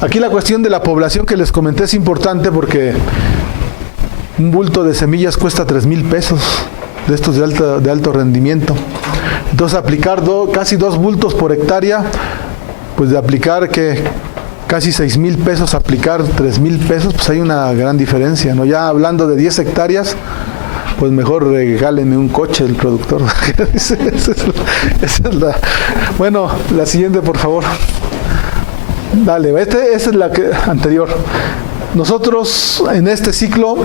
Aquí la cuestión de la población que les comenté es importante porque un bulto de semillas cuesta 3,000 pesos, de estos de alto rendimiento. Entonces aplicar casi 2 bultos por hectárea, pues de aplicar que casi 6,000 pesos, aplicar 3,000 pesos, pues hay una gran diferencia, ¿no? Ya hablando de 10 hectáreas, pues mejor regálenme un coche el productor. Esa es la... Bueno, la siguiente, por favor. Dale, esa es la anterior. Nosotros en este ciclo,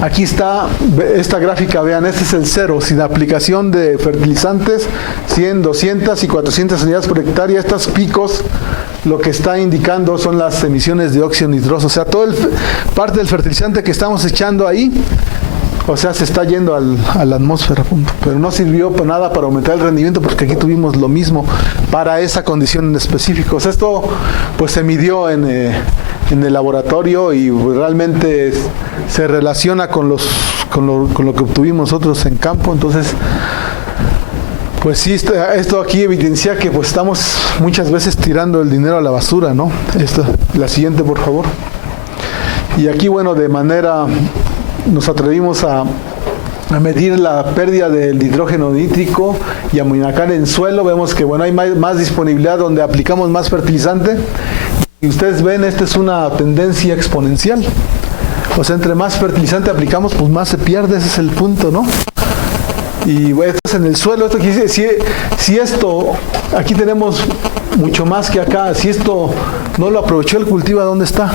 aquí está esta gráfica, vean, este es el cero, sin aplicación de fertilizantes, 100, 200 y 400 unidades por hectárea. Estos picos lo que está indicando son las emisiones de óxido nitroso, o sea, parte del fertilizante que estamos echando ahí, o sea, se está yendo a la atmósfera, pero no sirvió para nada para aumentar el rendimiento, porque aquí tuvimos lo mismo para esa condición en específico. O sea, esto pues se midió en el laboratorio y realmente se relaciona con lo que obtuvimos nosotros en campo. Entonces, pues sí, esto aquí evidencia que pues estamos muchas veces tirando el dinero a la basura, ¿no? La siguiente, por favor. Y aquí, bueno, de manera... nos atrevimos a medir la pérdida del nitrógeno nítrico y amoniacal en suelo. Vemos que bueno, hay más disponibilidad donde aplicamos más fertilizante. Y ustedes ven, esta es una tendencia exponencial. O sea, entre más fertilizante aplicamos, pues más se pierde, ese es el punto, ¿no? Y bueno, esto es en el suelo. Esto quiere decir, si esto, aquí tenemos mucho más que acá, si esto no lo aprovechó el cultivo, ¿dónde está?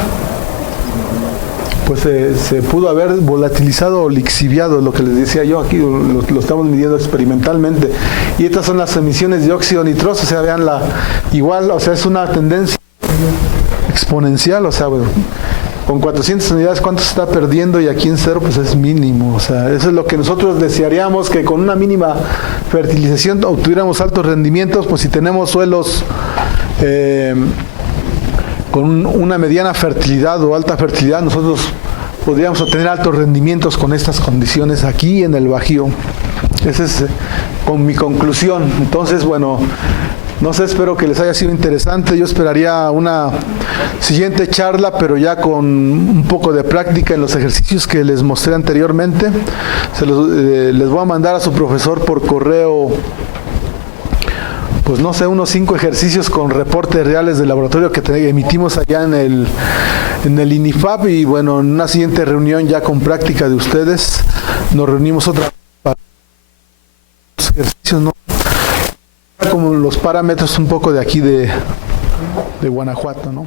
Pues se pudo haber volatilizado o lixiviado, lo que les decía yo, aquí lo estamos midiendo experimentalmente. Y estas son las emisiones de óxido nitroso, o sea, vean igual, o sea, es una tendencia exponencial, o sea, bueno, con 400 unidades, ¿cuánto se está perdiendo? Y aquí en cero, pues es mínimo, o sea, eso es lo que nosotros desearíamos, que con una mínima fertilización obtuviéramos altos rendimientos. Pues si tenemos suelos con una mediana fertilidad o alta fertilidad, nosotros podríamos obtener altos rendimientos con estas condiciones aquí en el Bajío. Esa es con mi conclusión. Entonces, bueno, no sé, espero que les haya sido interesante. Yo esperaría una siguiente charla, pero ya con un poco de práctica en los ejercicios que les mostré anteriormente. Les voy a mandar a su profesor por correo, pues no sé, unos 5 ejercicios con reportes reales del laboratorio que emitimos allá en el INIFAP, y bueno, en una siguiente reunión ya con práctica de ustedes, nos reunimos otra vez para los ejercicios, ¿no? Como los parámetros un poco de aquí de Guanajuato, ¿no?